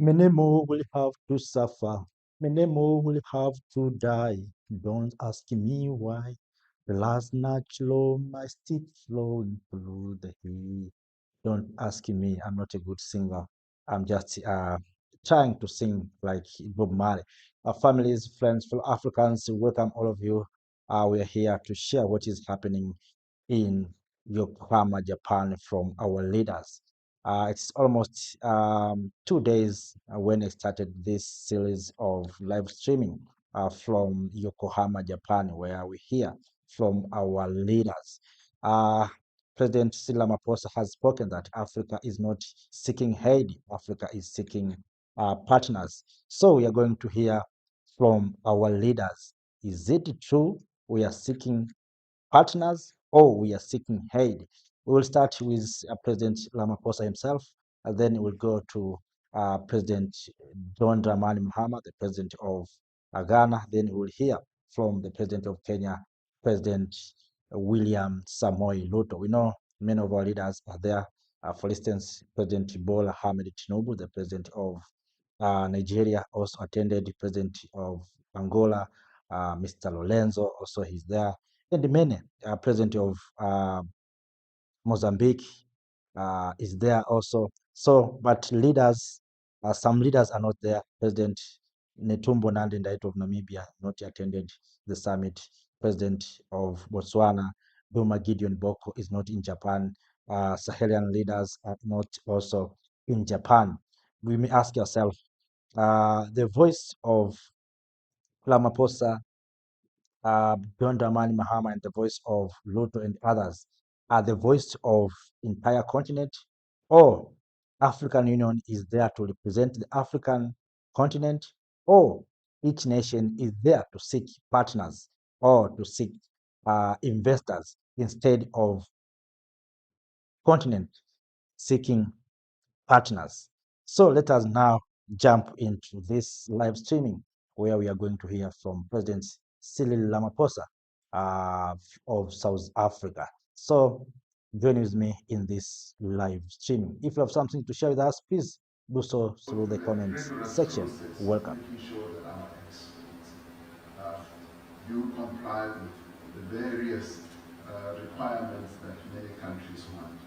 Many more will have to suffer. Many more will have to die. Don't ask me why. The last night low, my stick flowing through the hay. Don't ask me. I'm not a good singer. I'm just trying to sing like Bob Marley. Our families, friends, fellow Africans, welcome all of you. We are here to share what is happening in Yokohama, Japan, from our leaders. It's almost 2 days when I started this series of live streaming from Yokohama, Japan, where we hear from our leaders. Uh, President Cyril Ramaphosa has spoken that Africa is not seeking aid, Africa is seeking partners. So we are going to hear from our leaders. Is it true we are seeking partners or we are seeking aid? We will start with President Ramaphosa himself, and then we'll go to President John Dramani Mahama, the president of Ghana. Then we will hear from the president of Kenya, President William Samoei Ruto. We know many of our leaders are there. For instance, President Bola Ahmed Tinubu, the president of Nigeria, also attended. The president of Angola, Mr. Lorenzo, also he's there, and many. President of Mozambique is there also. So, but leaders, some leaders are not there. President Netumbo Nandi Ndaitwah of Namibia not attended the summit. President of Botswana, Duma Gideon Boko, is not in Japan. Sahelian leaders are not also in Japan. We may ask yourself, the voice of Ramaphosa, John Dramani Mahama, and the voice of Ruto and others are the voice of entire continent, or African Union is there to represent the African continent, or each nation is there to seek partners or to seek investors instead of continent seeking partners. So let us now jump into this live streaming where we are going to hear from President Cyril Ramaphosa of South Africa. So join with me in this live streaming. If you have something to share with us, please do so through the comments rigorous section. process, Welcome. making sure that our exports do comply with the various requirements that many countries want.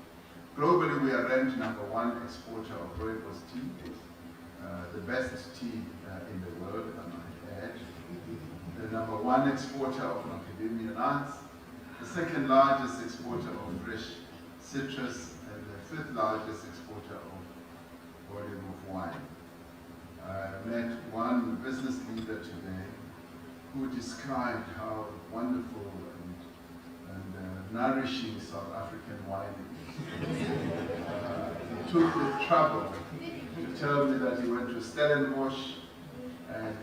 Globally, we are ranked number one exporter of rooibos tea, the best tea in the world, I might add. The number one exporter of macadamia nuts, the second largest exporter of fresh citrus, and the fifth largest exporter of volume of wine. I met one business leader today who described how wonderful and nourishing South African wine is. He took the trouble to tell me that he went to Stellenbosch and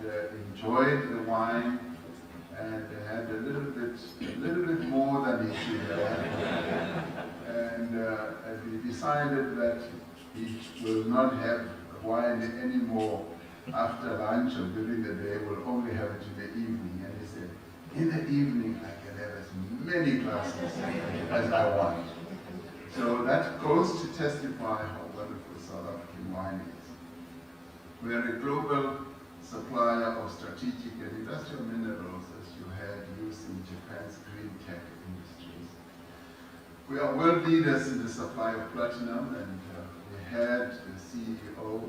enjoyed the wine and had a little bit more than he should have. And he decided that he will not have wine anymore after lunch or during the day, will only have it in the evening. And he said, in the evening I can have as many glasses as I want. So that goes to testify how wonderful South African wine is. We are a global supplier of strategic and industrial minerals, as you had used in Japan's green tech industries. We are world leaders in the supply of platinum, and we had the CEO,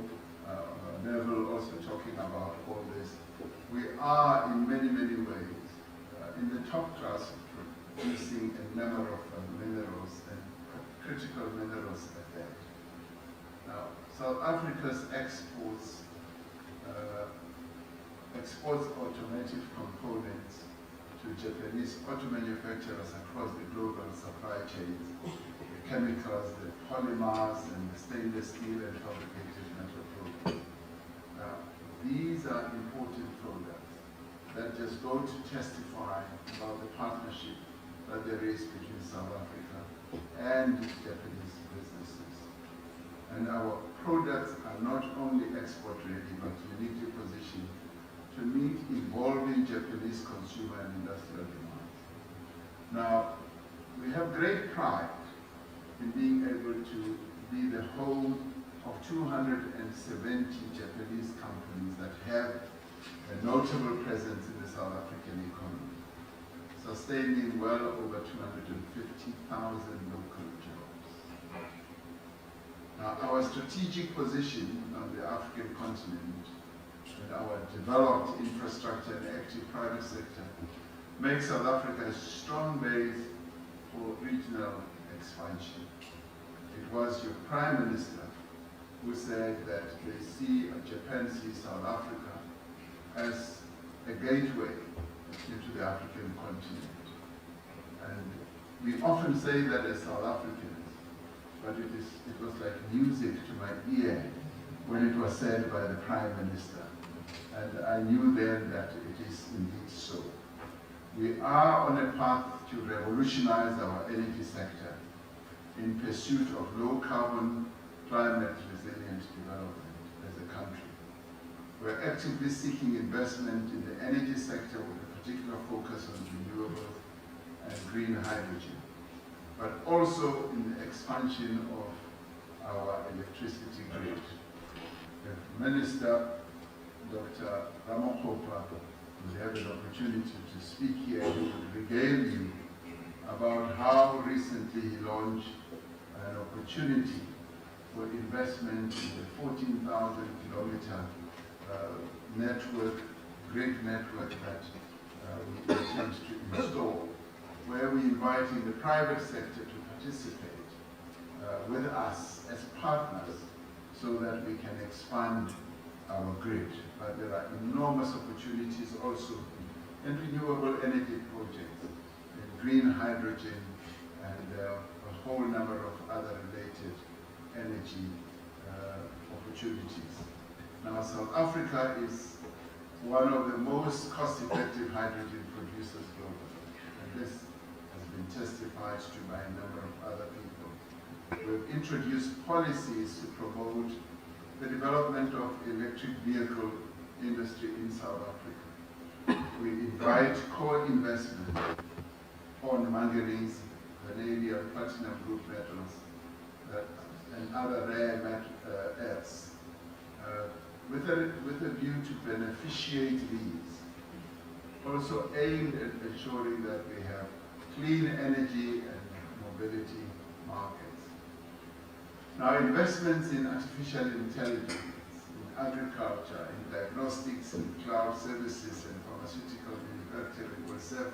Neville, also talking about all this. We are, in many, many ways, in the top class of producing a number of minerals, and critical minerals at that. Now, South Africa's exports automotive components to Japanese auto manufacturers across the global supply chains, the chemicals, the polymers, and the stainless steel and fabricated metal products. Now, these are important products that just go to testify about the partnership that there is between South Africa and Japanese businesses. And our products are not only export ready, but uniquely positioned to meet evolving Japanese consumer and industrial demands. Now, we have great pride in being able to be the home of 270 Japanese companies that have a notable presence in the South African economy, sustaining well over 250,000 local jobs. Now, our strategic position on the African continent and our developed infrastructure and active private sector makes South Africa a strong base for regional expansion. It was your Prime Minister who said that they see, Japan sees South Africa as a gateway into the African continent. And we often say that as South Africans, but it was like music to my ear when it was said by the Prime Minister. And I knew then that it is indeed so. We are on a path to revolutionize our energy sector in pursuit of low carbon, climate resilient development as a country. We're actively seeking investment in the energy sector with a particular focus on renewables and green hydrogen, but also in the expansion of our electricity grid. The Minister, Dr. Ramaphosa, will have an opportunity to speak here and regale you about how recently he launched an opportunity for investment in the 14,000 kilometer grid network that we intend to install, where we're inviting the private sector to participate with us as partners so that we can expand our grid. But there are enormous opportunities also in renewable energy projects, in green hydrogen, and a whole number of other related energy opportunities. Now, South Africa is one of the most cost-effective hydrogen producers globally, and this has been testified to by a number of other people. We've introduced policies to promote the development of electric vehicle industry in South Africa. We invite co-investment on manganese, vanadium, platinum group metals, and other rare earths, with a view to beneficiate these. Also aimed at ensuring that we have clean energy and mobility markets. Now, investments in artificial intelligence, in agriculture, in diagnostics, in cloud services, and pharmaceutical manufacturing will serve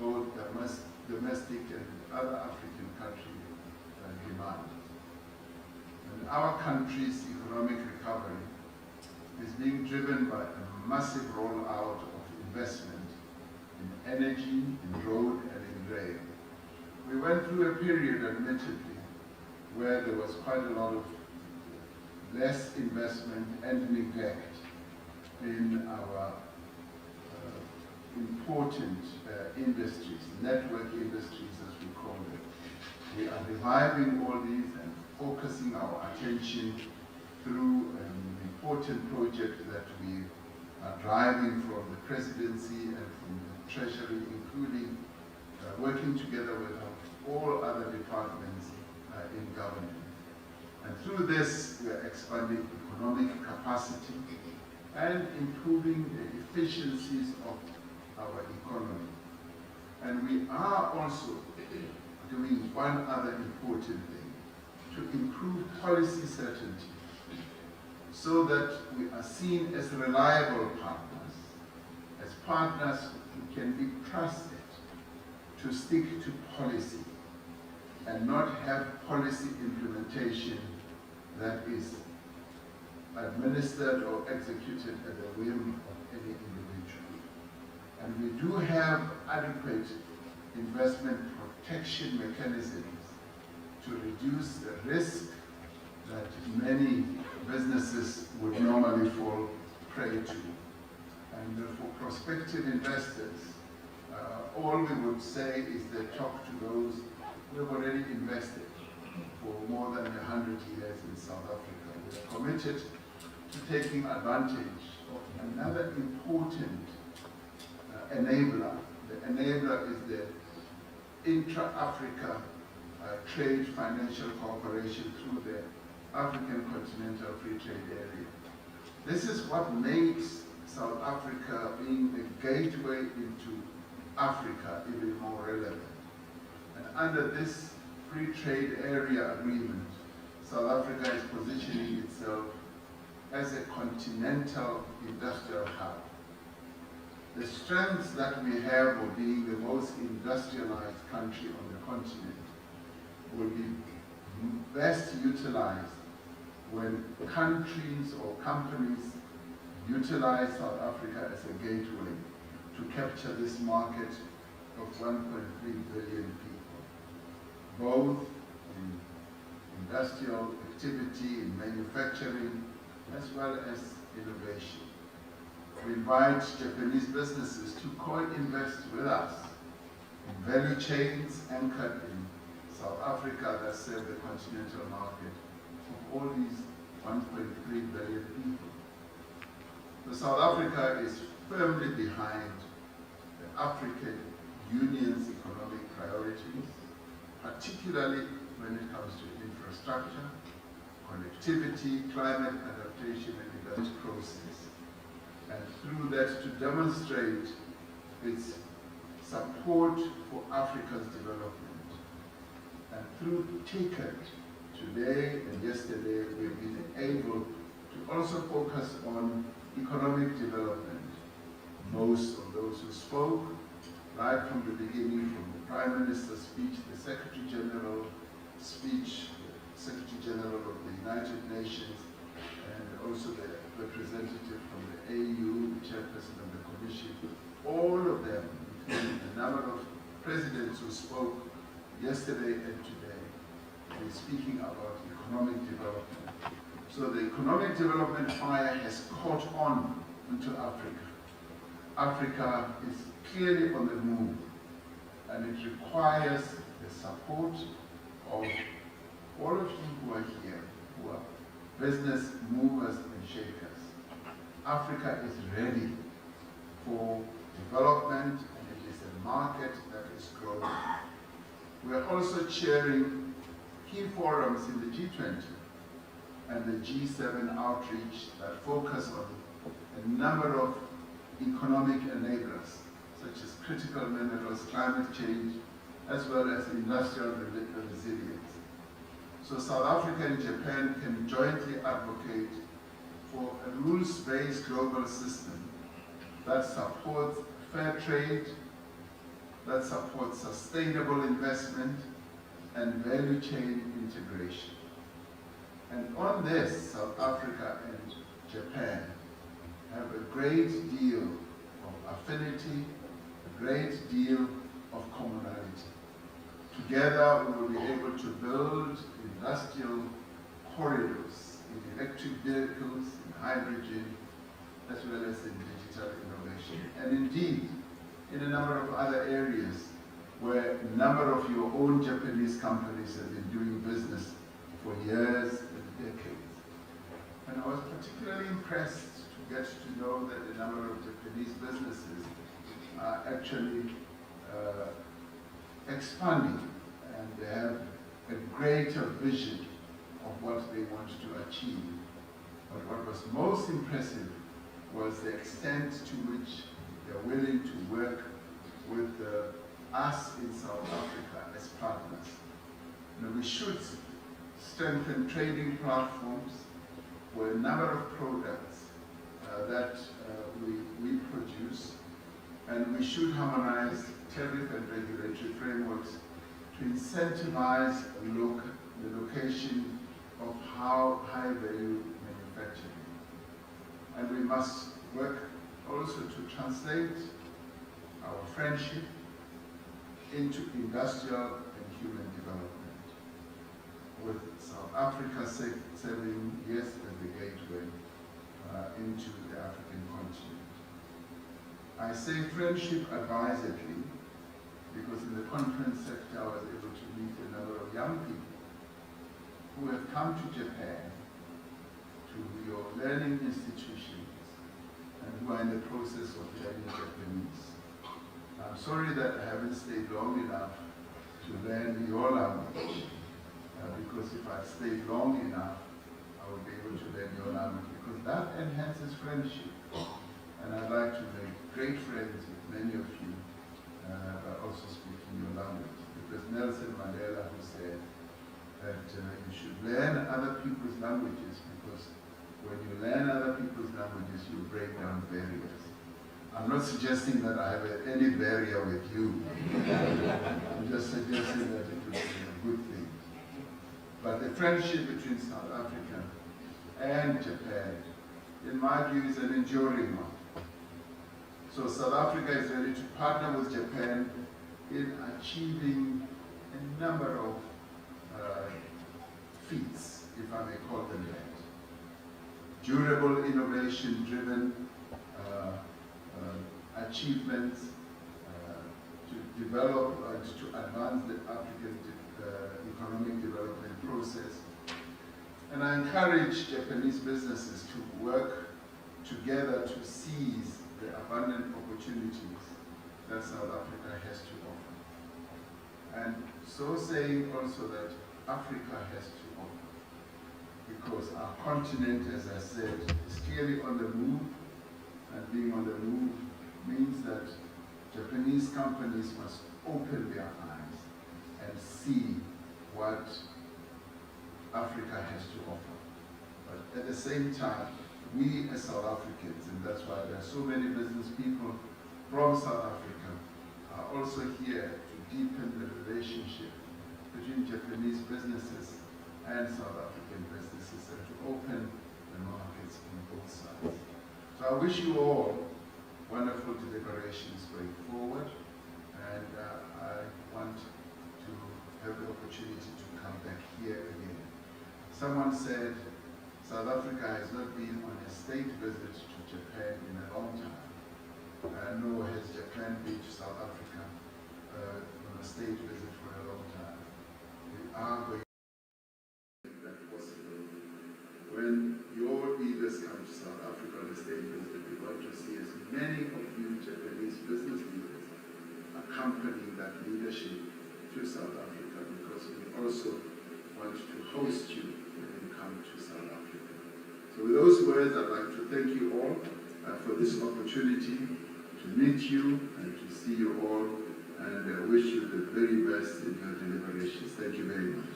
both domestic and other African country demand. And our country's economic recovery is being driven by a massive rollout of investment in energy, in road, and in rail. We went through a period, admittedly, where there was quite a lot of less investment and neglect in our important industries, network industries as we call them. We are reviving all these and focusing our attention through an important project that we are driving from the presidency and from the treasury, including working together with all other departments in government. And through this, we are expanding economic capacity and improving the efficiencies of our economy. And we are also doing one other important thing, to improve policy certainty so that we are seen as reliable partners who can be trusted to stick to policy and not have policy implementation that is administered or executed at the whim of any individual. And we do have adequate investment protection mechanisms to reduce the risk that many businesses would normally fall prey to. And for prospective investors, all we would say is they talk to those who have already invested for more than 100 years in South Africa. We are committed to taking advantage of another important enabler. The enabler is the intra-Africa trade financial cooperation through the African Continental Free Trade Area. This is what makes South Africa being a gateway into Africa even more relevant. And under this Free Trade Area Agreement, South Africa is positioning itself as a continental industrial hub. The strengths that we have of being the most industrialized country on the continent will be best utilized when countries or companies utilize South Africa as a gateway to capture this market of 1.3 billion people, both in industrial activity, in manufacturing, as well as innovation. We invite Japanese businesses to co-invest with us in value chains anchored in South Africa that serve the continental market of all these 1.3 billion people. So South Africa is firmly behind the African Union's economic priorities, particularly when it comes to infrastructure, connectivity, climate adaptation, and industrial process. And through that to demonstrate its support for Africa's development. And through TICAD, today and yesterday, we've been able to also focus on economic development. Most of those who spoke, right from the beginning, from the Prime Minister's speech, the Secretary General speech, the Secretary General of the United Nations, and also the representative from the AU, the chairperson of the Commission, all of them, including a number of presidents who spoke yesterday and today, were speaking about economic development. So the economic development fire has caught on into Africa. Africa is clearly on the move, and it requires the support of all of you who are here, who are business movers and shakers. Africa is ready for development, and it is a market that is growing. We are also chairing key forums in the G20 and the G7 outreach that focus on a number of economic enablers, such as critical minerals, climate change, as well as industrial resilience. So South Africa and Japan can jointly advocate for a rules-based global system that supports fair trade, that supports sustainable investment, and value chain integration. And on this, South Africa and Japan have a great deal of affinity, a great deal of commonality. Together, we will be able to build industrial corridors in electric vehicles, in hydrogen, as well as in digital innovation. And indeed, in a number of other areas where a number of your own Japanese companies have been doing business for years and decades. And I was particularly impressed to get to know that a number of Japanese businesses are actually expanding, and they have a greater vision of what they want to achieve. But what was most impressive was the extent to which they're willing to work with us in South Africa as partners. You know, we should strengthen trading platforms for a number of products that we produce, and we should harmonize tariff and regulatory frameworks to incentivize the location of high-value manufacturing. And we must work also to translate our friendship into industrial and human development, with South Africa serving, yes, as the gateway into the African continent. I say friendship advisedly because in the conference sector I was able to meet a number of young people who have come to Japan, to your learning institutions, and who are in the process of learning Japanese. I'm sorry that I haven't stayed long enough to learn your language, because if I stayed long enough, I will be able to learn your language because that enhances friendship. And I'd like to make great friends with many of you by also speaking your language. It was Nelson Mandela who said that you should learn other people's languages because when you learn other people's languages, you break down barriers. I'm not suggesting that I have any barrier with you. I'm just suggesting that it would be a good thing. But the friendship between South Africa and Japan, in my view, is an enduring one. So South Africa is ready to partner with Japan in achieving a number of feats, if I may call them that. Durable, innovation-driven achievements to develop and to advance the African economic development process. And I encourage Japanese businesses to work together to seize the abundant opportunities that South Africa has to offer. And so saying also that Africa has to offer, because our continent, as I said, is clearly on the move, and being on the move means that Japanese companies must open their eyes and see what Africa has to offer. But at the same time, we as South Africans, and that's why there are so many business people from South Africa, are also here to deepen the relationship between Japanese businesses and South African businesses and to open the markets on both sides. So I wish you all wonderful deliberations going forward, and I want to have the opportunity to come back here again. Someone said South Africa has not been on a state visit to Japan in a long time, nor has Japan been to South Africa on a state visit for a long time. We are going to make that possible. When your leaders come to South Africa on a state visit, we want to see as many of you Japanese business leaders accompanying that leadership to South Africa, because we also want to host you when you come to South Africa. So with those words, I'd like to thank you all for this opportunity to meet you and to see you all, and wish you the very best in your deliberations. Thank you very much.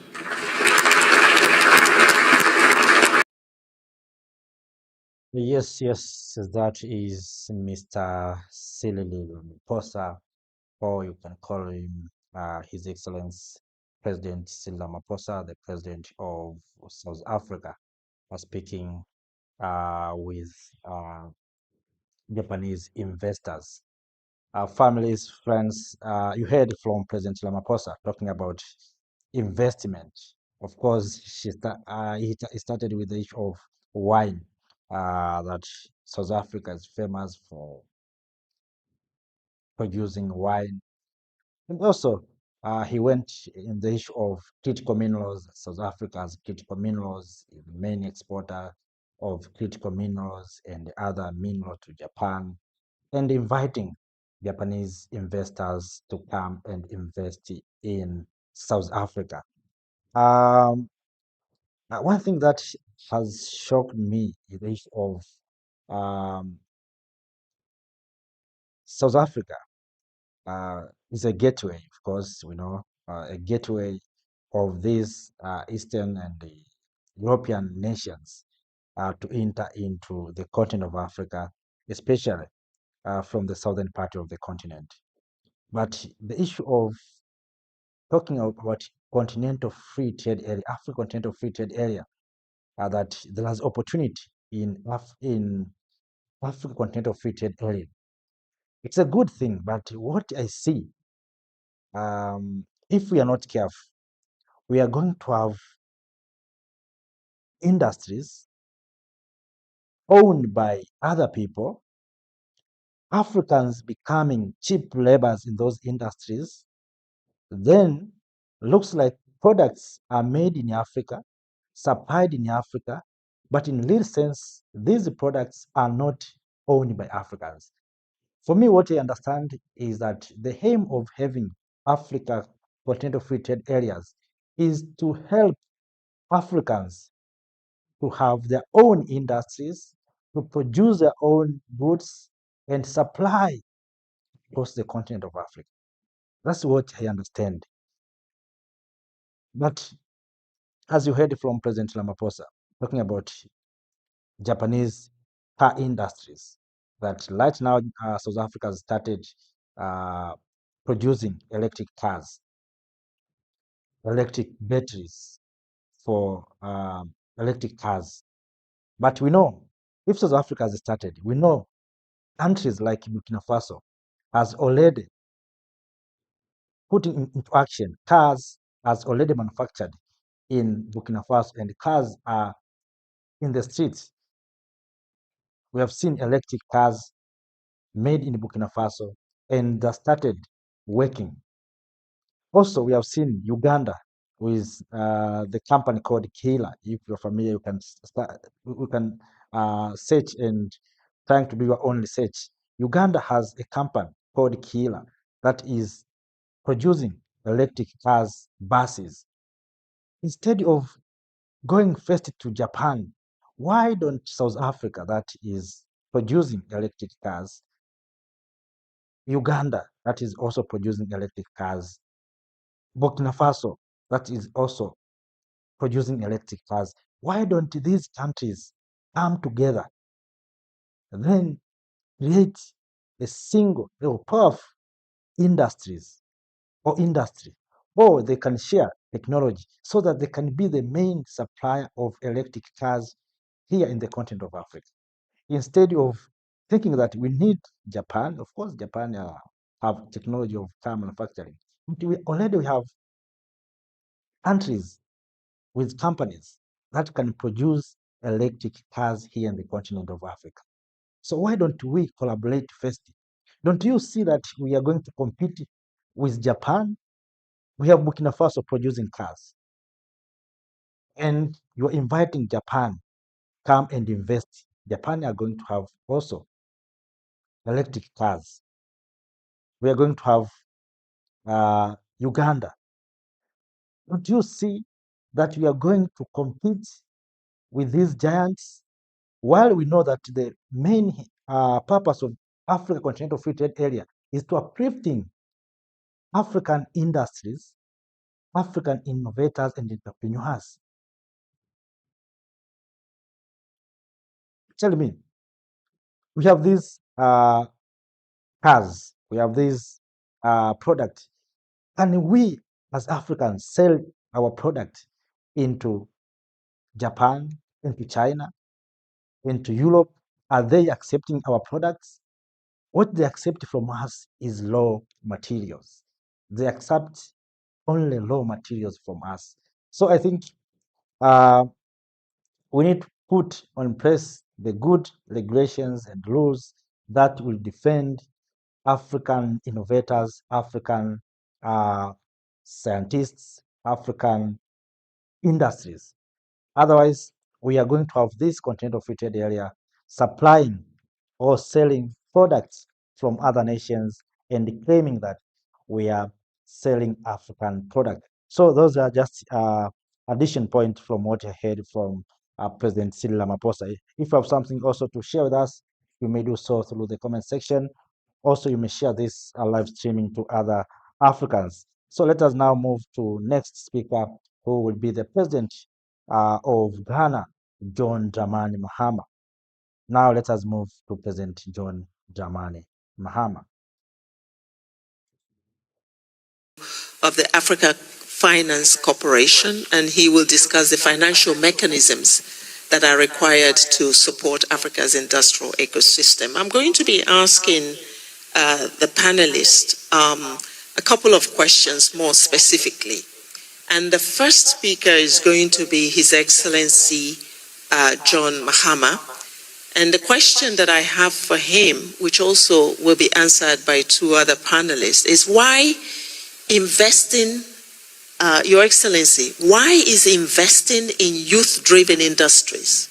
Yes, that is Mr. Cyril Ramaphosa, or you can call him His Excellency President Cyril Ramaphosa, the President of South Africa, speaking with Japanese investors, families, friends. You heard from President Ramaphosa talking about investment. Of course, he started with the issue of wine, that South Africa is famous for producing wine. And also, he went in the issue of critical minerals. South Africa has critical minerals, main exporter of critical minerals and other minerals to Japan, and inviting Japanese investors to come and invest in South Africa. One thing that has shocked me is the issue of South Africa is a gateway, of course, we know, a gateway of these Eastern and the European nations to enter into the continent of Africa, especially from the southern part of the continent. But the issue of talking about continental free trade area, African continental free trade area, that there is opportunity in African continental free trade area. It's a good thing, but what I see, if we are not careful, we are going to have industries owned by other people, Africans becoming cheap laborers in those industries. Then looks like products are made in Africa, supplied in Africa, but in real sense, these products are not owned by Africans. For me, what I understand is that the aim of having Africa continental free trade areas is to help Africans to have their own industries, to produce their own goods and supply across the continent of Africa. That's what I understand. But as you heard from President Ramaphosa, talking about Japanese car industries, that right now South Africa has started producing electric cars, electric batteries for electric cars. But we know if South Africa has started, we know countries like Burkina Faso has already putting into action cars has already manufactured in Burkina Faso, and cars are in the streets. We have seen electric cars made in Burkina Faso and started working. Also, we have seen Uganda with the company called Kila. If you're familiar, you can search and trying to do your own research. Uganda has a company called Kila that is producing electric cars, buses. Instead of going first to Japan, why don't South Africa, that is producing electric cars, Uganda, that is also producing electric cars, Burkina Faso, that is also producing electric cars, why don't these countries come together and then create a single powerful industries or industry, or they can share technology so that they can be the main supplier of electric cars here in the continent of Africa. Instead of thinking that we need Japan, of course, Japan have technology of car manufacturing. But we have countries with companies that can produce electric cars here in the continent of Africa. So why don't we collaborate first? Don't you see that we are going to compete with Japan? We have Burkina Faso producing cars, and you're inviting Japan, come and invest. Japan are going to have also electric cars. We are going to have Uganda. Don't you see that we are going to compete with these giants? While we know that the main purpose of Africa Continental Free Trade Area is to uplifting African industries, African innovators and entrepreneurs. Tell me, we have these cars, we have these products. Can we as Africans sell our product into Japan, into China, into Europe? Are they accepting our products? What they accept from us is raw materials. They accept only raw materials from us. So I think uh, we need to put on place the good regulations and rules that will defend African innovators, African scientists, African industries. Otherwise, we are going to have this continental free trade area supplying or selling products from other nations and claiming that we are selling African products. So those are just addition points from what I heard from President Cyril Ramaphosa. If you have something also to share with us, you may do so through the comment section. Also, you may share this live streaming to other Africans. So let us now move to next speaker, who will be the president of Ghana, John Dramani Mahama. Now let us move to President John Dramani Mahama. Of the Africa Finance Corporation, and he will discuss the financial mechanisms that are required to support Africa's industrial ecosystem. I'm going to be asking the panelists a couple of questions more specifically. And the first speaker is going to be His Excellency John Mahama. And the question that I have for him, which also will be answered by two other panelists, is why investing, Your Excellency, why is investing in youth-driven industries,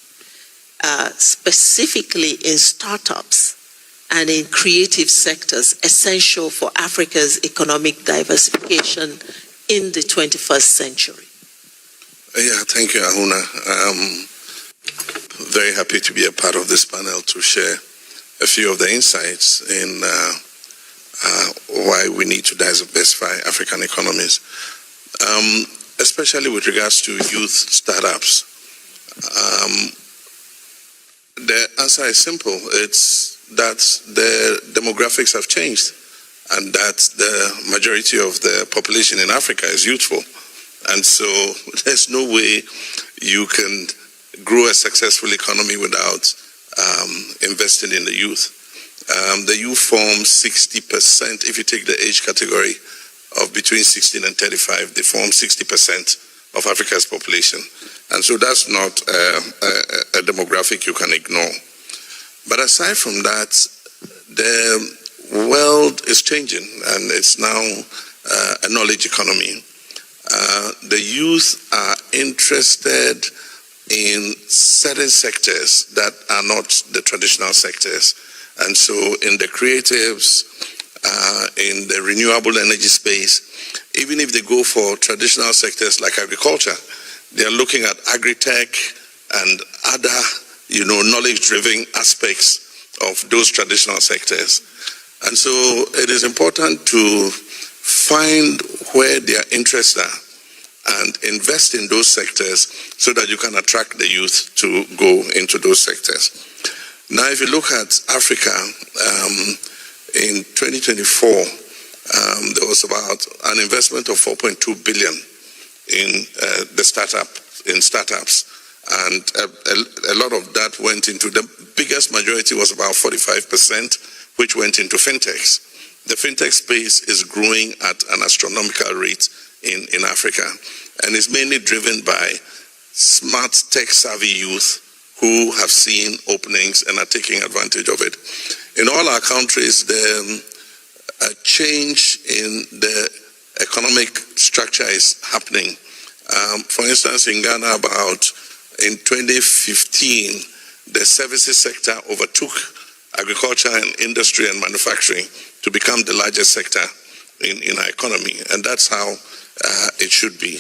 specifically in startups and in creative sectors, essential for Africa's economic diversification in the 21st century? Yeah, thank you, Ahuna. very happy to be a part of this panel to share a few of the insights in why we need to diversify African economies, especially with regards to youth startups. The answer is simple. It's that the demographics have changed and that the majority of the population in Africa is youthful. And so there's no way you can grow a successful economy without investing in the youth. The youth form 60%, if you take the age category of between 16 and 35, they form 60% of Africa's population. And so that's not a demographic you can ignore. But aside from that, the world is changing and it's now a knowledge economy. The youth are interested in certain sectors that are not the traditional sectors. And so in the creatives, in the renewable energy space, even if they go for traditional sectors like agriculture, they're looking at agri-tech and other, knowledge-driven aspects of those traditional sectors. And so it is important to find where their interests are and invest in those sectors so that you can attract the youth to go into those sectors. Now, if you look at Africa, in 2024, there was about an investment of 4.2 billion in startups, and a lot of that went into, the biggest majority was about 45%, which went into fintechs. The fintech space is growing at an astronomical rate in Africa, and is mainly driven by smart tech-savvy youth who have seen openings and are taking advantage of it. In all our countries, the change in the economic structure is happening. For instance, in Ghana, in 2015, the services sector overtook agriculture and industry and manufacturing to become the largest sector in our economy, and that's how it should be.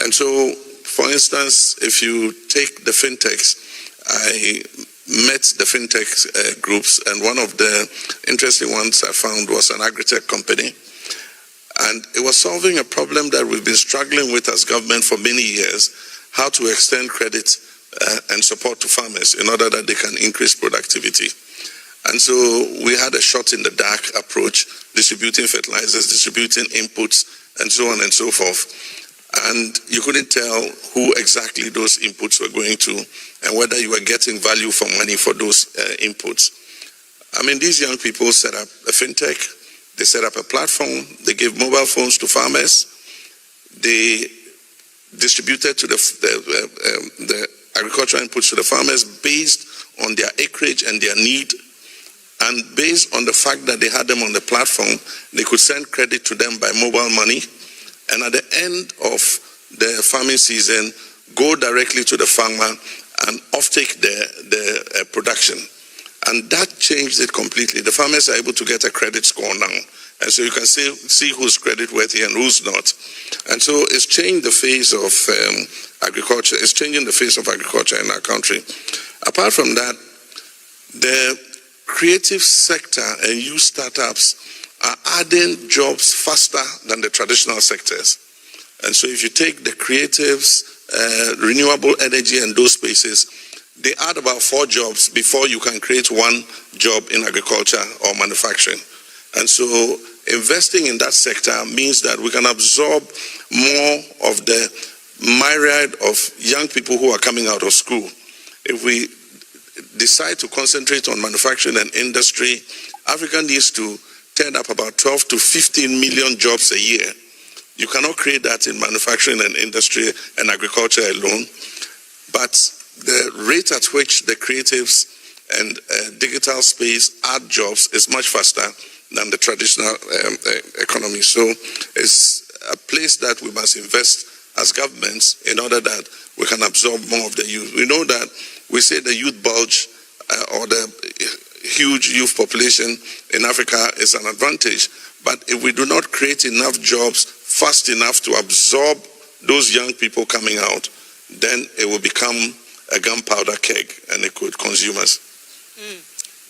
And so, for instance, if you take the fintechs, I met the fintech groups, and one of the interesting ones I found was an agri-tech company, and it was solving a problem that we've been struggling with as government for many years, how to extend credit and support to farmers in order that they can increase productivity. And so we had a shot in the dark approach, distributing fertilizers, distributing inputs, and so on and so forth. And you couldn't tell who exactly those inputs were going to and whether you were getting value for money for those inputs. I mean, these young people set up a fintech, they set up a platform, they gave mobile phones to farmers, they distributed to the agricultural inputs to the farmers based on their acreage and their need. And based on the fact that they had them on the platform, they could send credit to them by mobile money. And at the end of the farming season, go directly to the farmer and offtake the production. And that changed it completely. The farmers are able to get a credit score now. And so you can see who's credit worthy and who's not. And so it's changed the face of agriculture. It's changing the face of agriculture in our country. Apart from that, the creative sector and youth startups are adding jobs faster than the traditional sectors. And so if you take the creatives, renewable energy and those spaces, they add about 4 jobs before you can create 1 job in agriculture or manufacturing. And so investing in that sector means that we can absorb more of the myriad of young people who are coming out of school. If we decide to concentrate on manufacturing and industry, Africa needs to turn up about 12 to 15 million jobs a year. You cannot create that in manufacturing and industry and agriculture alone, but the rate at which the creatives and digital space add jobs is much faster than the traditional economy. So it's a place that we must invest as governments in order that we can absorb more of the youth. We know that we say the youth bulge or the huge youth population in Africa is an advantage, but if we do not create enough jobs fast enough to absorb those young people coming out, then it will become a gunpowder keg and it could consume us.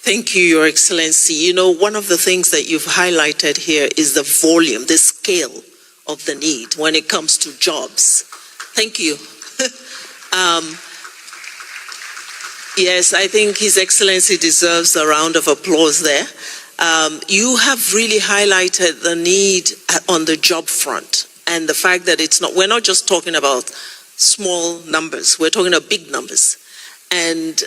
Thank you, Your Excellency. You know, one of the things that you've highlighted here is the volume, the scale of the need when it comes to jobs. Thank you. Yes, I think His Excellency deserves a round of applause there. You have really highlighted the need on the job front and the fact that we're not just talking about small numbers, we're talking about big numbers. And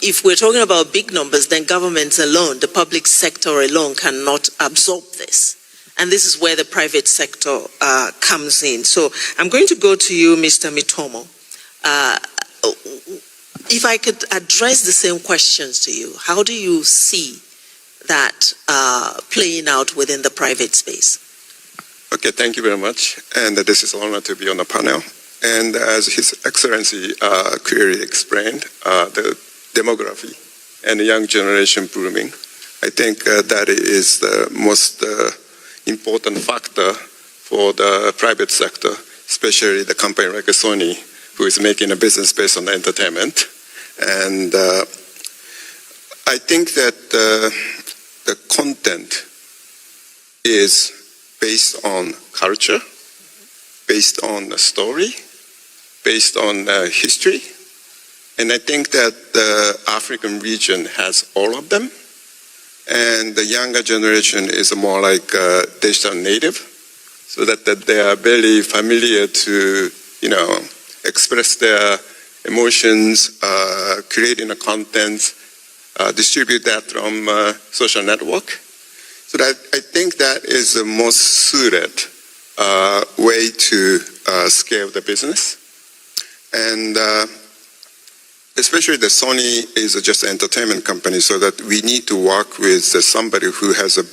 if we're talking about big numbers, then governments alone, the public sector alone cannot absorb this. And this is where the private sector comes in. So I'm going to go to you, Mr. Mitomo. If I could address the same questions to you, how do you see that playing out within the private space? Okay, thank you very much. And this is an honor to be on the panel. And as His Excellency clearly explained, the demography and the young generation booming, I think that is the most important factor for the private sector, especially the company like Sony, who is making a business based on entertainment. And I think that the content is based on culture, based on the story, based on history. And I think that the African region has all of them. And the younger generation is more like digital native, so that they are very familiar to, express their emotions, creating a content, distribute that from social network. So that I think that is the most suited way to scale the business. And especially the Sony is just an entertainment company, so that we need to work with somebody who has a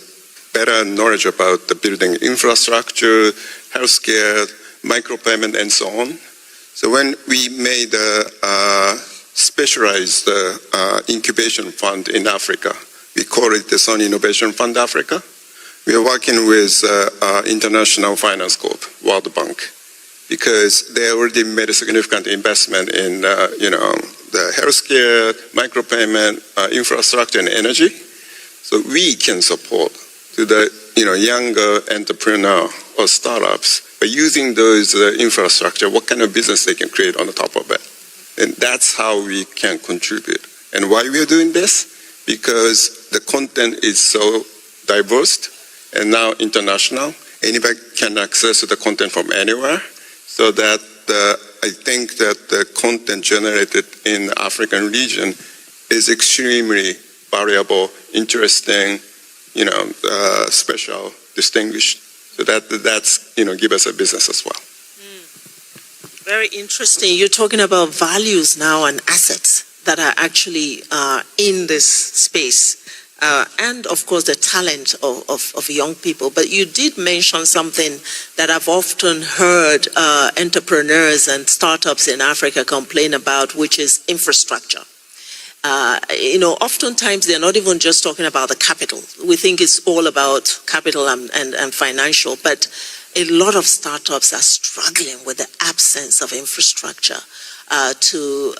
better knowledge about the building infrastructure, healthcare, micropayment, and so on. So when we made a specialized incubation fund in Africa, we call it the Sony Innovation Fund Africa. We are working with International Finance Corp, World Bank, because they already made a significant investment in, the healthcare, micropayment, infrastructure, and energy. So we can support to the, younger entrepreneur or startups by using those infrastructure, what kind of business they can create on the top of it. And that's how we can contribute. And why we are doing this? Because the content is so diverse and now international. Anybody can access the content from anywhere. So that I think that the content generated in the African region is extremely variable, interesting, special, distinguished. So that's give us a business as well. Very interesting. You're talking about values now and assets that are actually in this space. And of course the talent of young people. But you did mention something that I've often heard entrepreneurs and startups in Africa complain about, which is infrastructure. Oftentimes they're not even just talking about the capital. We think it's all about capital and financial, but a lot of startups are struggling with the absence of infrastructure to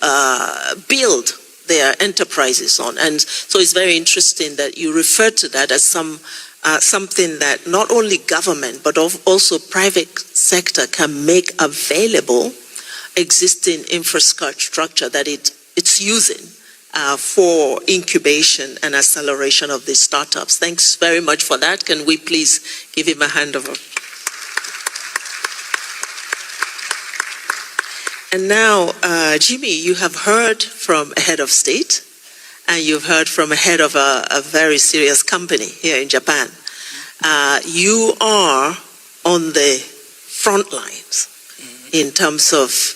build their enterprises on. And so it's very interesting that you refer to that as something that not only government, but also private sector can make available existing infrastructure that it's using for incubation and acceleration of these startups. Thanks very much for that. Can we please give him a hand of applause? And now, Jimmy, you have heard from a head of state, and you've heard from a head of a very serious company here in Japan. You are on the front lines in terms of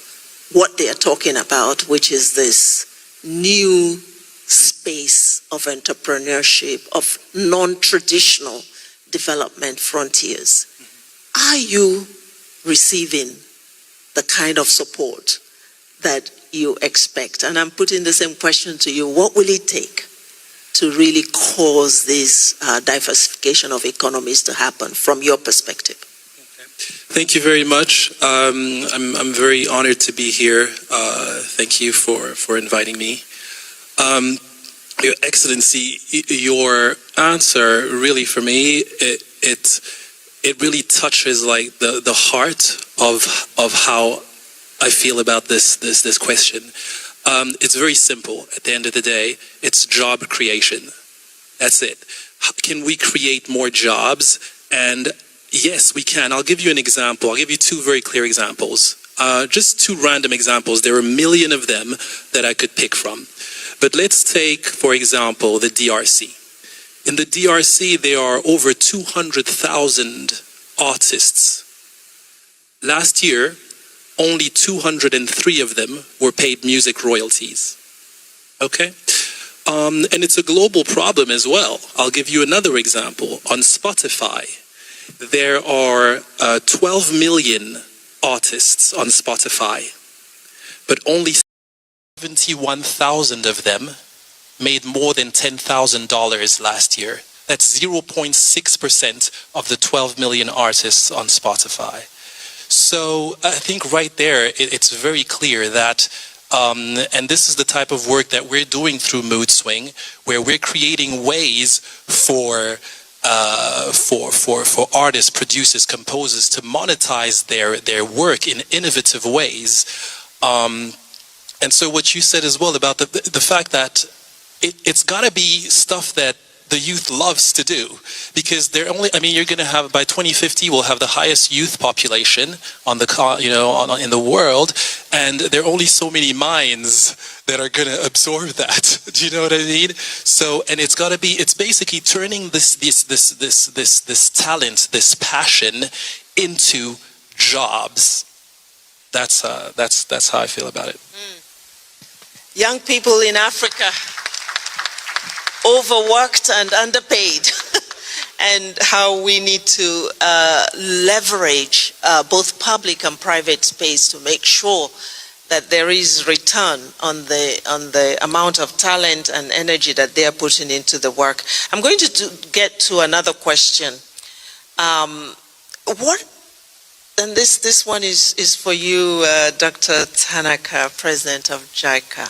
what they are talking about, which is this new space of entrepreneurship, of non-traditional development frontiers. Are you receiving the kind of support that you expect? And I'm putting the same question to you. What will it take to really cause this diversification of economies to happen from your perspective? Thank you very much. I'm very honored to be here. Thank you for inviting me. Your Excellency, your answer really for me, it really touches like the heart of how I feel about this question. It's very simple. At the end of the day, it's job creation. That's it. Can we create more jobs? And yes, we can. I'll give you an example. I'll give you two very clear examples. Just two random examples. There are a million of them that I could pick from. But let's take, for example, the DRC. In the DRC, there are over 200,000 artists. Last year, only 203 of them were paid music royalties. Okay? And it's a global problem as well. I'll give you another example. On Spotify, there are 12 million artists on Spotify, but only 71,000 of them made more than $10,000 last year. That's 0.6% of the 12 million artists on Spotify. So I think right there, it's very clear that, and this is the type of work that we're doing through Mood Swing, where we're creating ways for artists, producers, composers to monetize their work in innovative ways. And so what you said as well about the fact that it's got to be stuff that the youth loves to do, because they're only, I mean, you're going to have, by 2050, we'll have the highest youth population on the, in the world, and there are only so many minds that are going to absorb that. Do you know what I mean? So, and it's got to be, it's basically turning this talent, this passion into jobs. That's how I feel about it. Young people in Africa, overworked and underpaid, and how we need to leverage both public and private space to make sure that there is return on the amount of talent and energy that they are putting into the work. I'm going to get to another question. And this one is for you, Dr. Tanaka, President of JICA.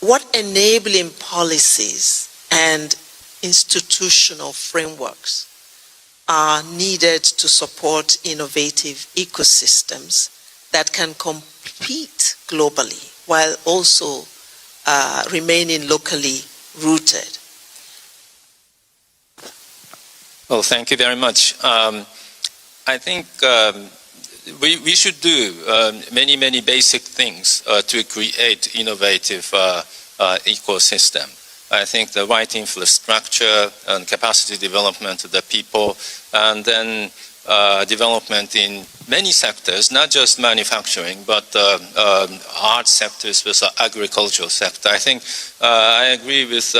What enabling policies and institutional frameworks are needed to support innovative ecosystems that can compete globally while also remaining locally rooted? Well, thank you very much. I think we should do many basic things to create innovative ecosystem. I think the right infrastructure and capacity development of the people, and then development in many sectors, not just manufacturing, but art sectors with the agricultural sector. I think I agree with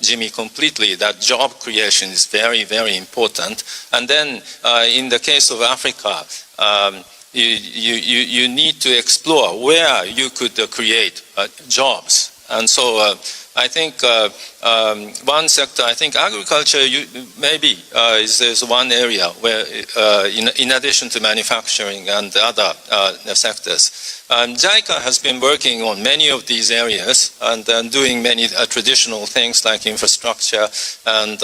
Jimmy completely that job creation is very important. And then in the case of Africa, you need to explore where you could create jobs. And so I think one sector, I think agriculture maybe is one area where, in addition to manufacturing and other sectors, JICA has been working on many of these areas and doing many traditional things like infrastructure and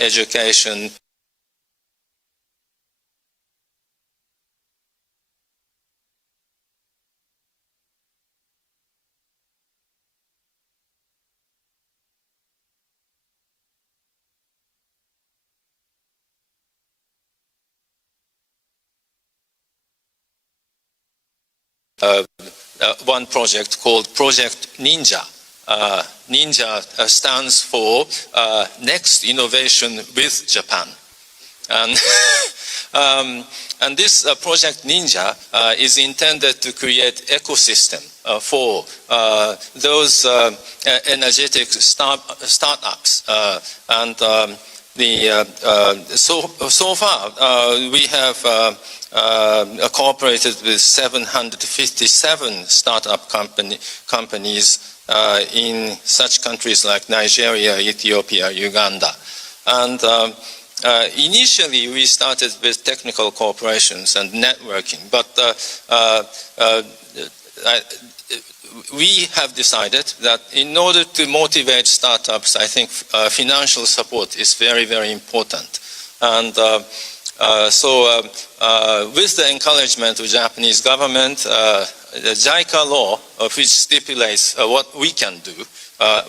education. One project called Project Ninja. Ninja stands for Next Innovation with Japan. And this Project Ninja is intended to create ecosystem for those energetic startups. So far we have cooperated with 757 startup companies in such countries like Nigeria, Ethiopia, Uganda. And initially we started with technical cooperations and networking, but we have decided that in order to motivate startups, I think financial support is very, very important. And so with the encouragement of the Japanese government, the JICA law, which stipulates what we can do,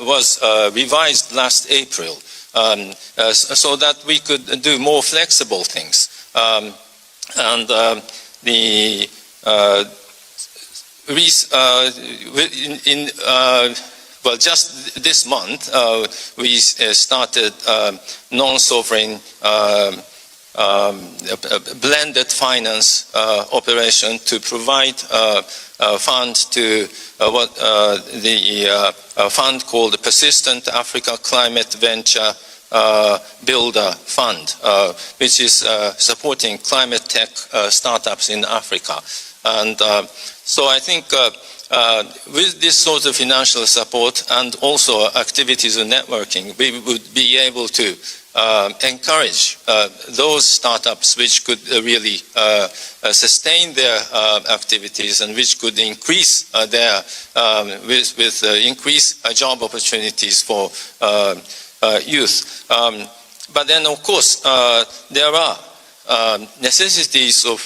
was revised last April, so that we could do more flexible things. Well, just this month, we started non-sovereign blended finance operation to provide funds to what the fund called the Persistent Africa Climate Venture Builder Fund, which is supporting climate tech startups in Africa. And so I think with this sort of financial support and also activities of networking, we would be able to encourage those startups which could really sustain their activities and which could increase their with increase job opportunities for youth. But then, of course, there are necessities of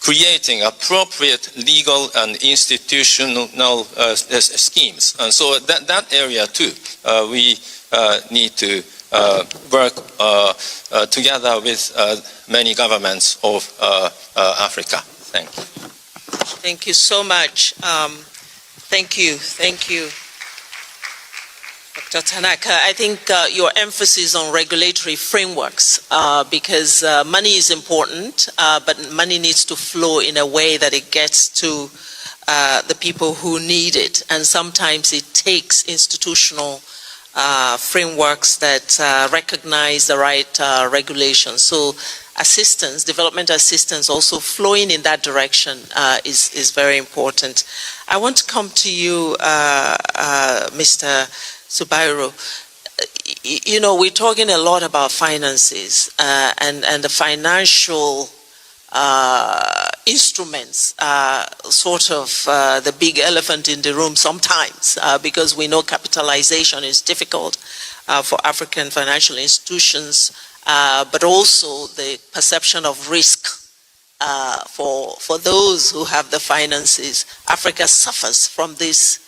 creating appropriate legal and institutional schemes. And so that area too, we need to work together with many governments of Africa. Thank you. Thank you so much. Thank you. Dr. Tanaka, I think your emphasis on regulatory frameworks, because money is important, but money needs to flow in a way that it gets to the people who need it. And sometimes it takes institutional frameworks that recognize the right regulations. So assistance, development assistance also flowing in that direction is very important. I want to come to you, Mr. Subairo. You know, we're talking a lot about finances and the financial instruments are sort of the big elephant in the room sometimes because we know capitalization is difficult for African financial institutions, but also the perception of risk for those who have the finances. Africa suffers from this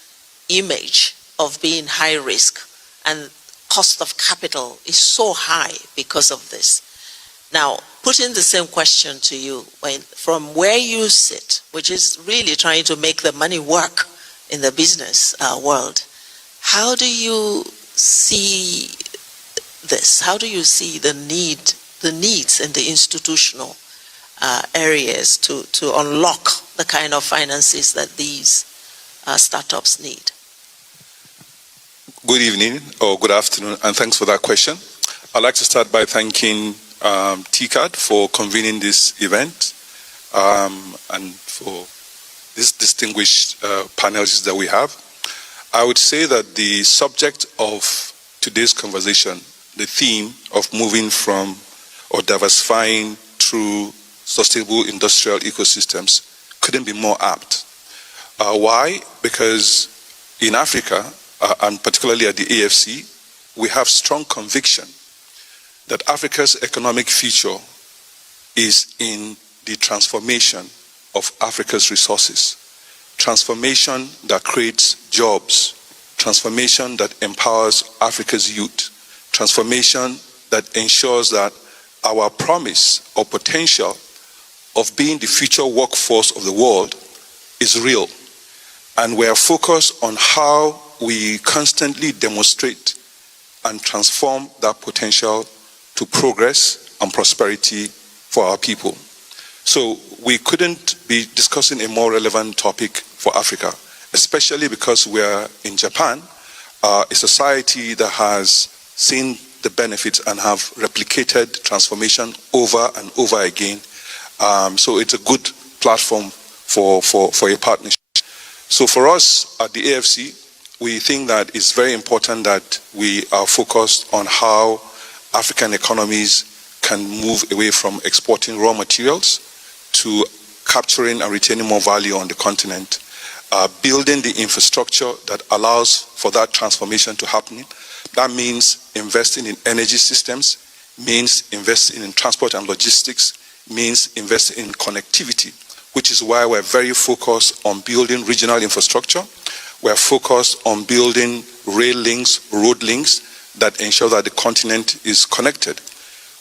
image of being high risk, and cost of capital is so high because of this. Now, putting the same question to you, from where you sit, which is really trying to make the money work in the business world, how do you see this? How do you see the needs in the institutional areas to unlock the kind of finances that these startups need? Good evening or good afternoon, and thanks for that question. I'd like to start by thanking TICAD for convening this event and for these distinguished panelists that we have. I would say that the subject of today's conversation, the theme of moving from or diversifying through sustainable industrial ecosystems, couldn't be more apt. Why? Because in Africa, and particularly at the AFC, we have strong conviction that Africa's economic future is in the transformation of Africa's resources. Transformation that creates jobs, transformation that empowers Africa's youth, transformation that ensures that our promise or potential of being the future workforce of the world is real. And we are focused on how we constantly demonstrate and transform that potential to progress and prosperity for our people. So we couldn't be discussing a more relevant topic for Africa, especially because we are in Japan, a society that has seen the benefits and have replicated transformation over and over again. So it's a good platform for a partnership. So for us at the AFC, we think that it's very important that we are focused on how African economies can move away from exporting raw materials to capturing and retaining more value on the continent, building the infrastructure that allows for that transformation to happen. That means investing in energy systems, means investing in transport and logistics, means investing in connectivity, which is why we're very focused on building regional infrastructure. We're focused on building rail links, road links that ensure that the continent is connected.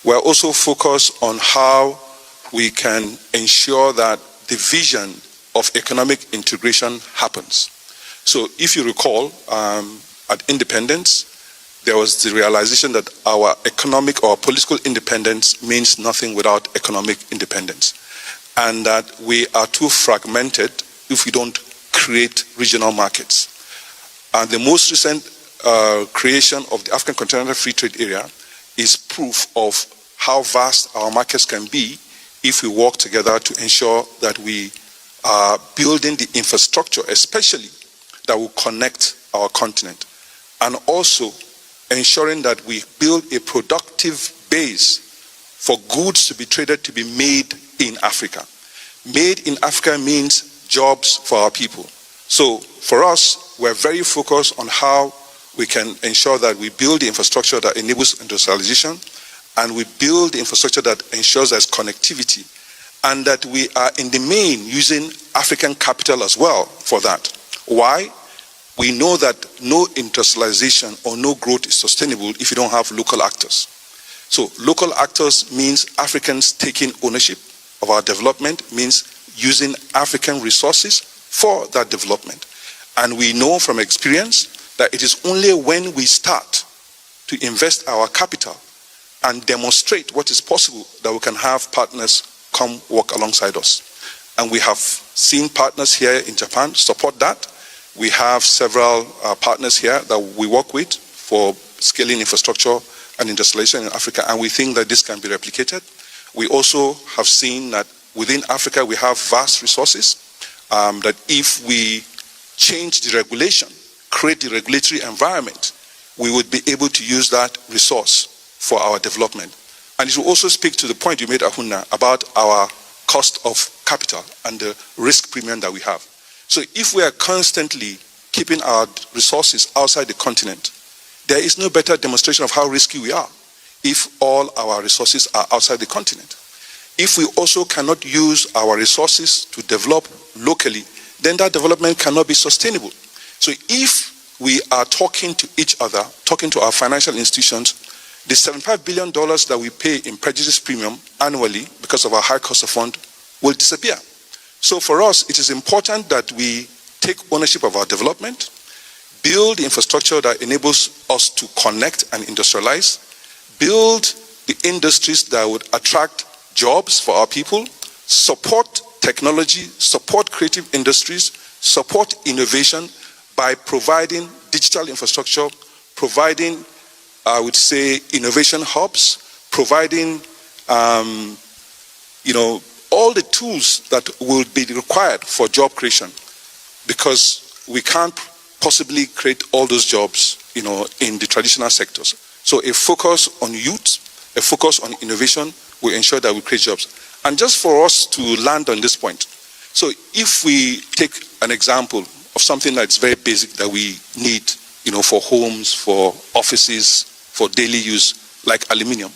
We're also focused on how we can ensure that the vision of economic integration happens. So if you recall, at independence, there was the realization that our economic or political independence means nothing without economic independence, and that we are too fragmented if we don't create regional markets. And the most recent creation of the African Continental Free Trade Area is proof of how vast our markets can be if we work together to ensure that we are building the infrastructure, especially that will connect our continent, and also ensuring that we build a productive base for goods to be traded to be made in Africa. Made in Africa means jobs for our people. So for us, we're very focused on how we can ensure that we build the infrastructure that enables industrialization, and we build the infrastructure that ensures there's connectivity, and that we are in the main using African capital as well for that. Why? We know that no industrialization or no growth is sustainable if you don't have local actors. So local actors means Africans taking ownership of our development, means using African resources for that development. And we know from experience that it is only when we start to invest our capital and demonstrate what is possible that we can have partners come work alongside us. And we have seen partners here in Japan support that. We have several partners here that we work with for scaling infrastructure and industrialization in Africa, and we think that this can be replicated. We also have seen that within Africa we have vast resources, that if we change the regulation, create the regulatory environment, we would be able to use that resource for our development. And it will also speak to the point you made, Ahunna, about our cost of capital and the risk premium that we have. So if we are constantly keeping our resources outside the continent, there is no better demonstration of how risky we are if all our resources are outside the continent. If we also cannot use our resources to develop locally, then that development cannot be sustainable. So if we are talking to each other, talking to our financial institutions, the $75 billion that we pay in prejudice premium annually because of our high cost of fund will disappear. So for us, it is important that we take ownership of our development, build the infrastructure that enables us to connect and industrialize, build the industries that would attract jobs for our people, support technology, support creative industries, support innovation by providing digital infrastructure, providing, I would say, innovation hubs, providing, all the tools that will be required for job creation, because we can't possibly create all those jobs, in the traditional sectors. So a focus on youth, a focus on innovation will ensure that we create jobs. And just for us to land on this point, so if we take an example of something that's very basic that we need, for homes, for offices, for daily use, like aluminium.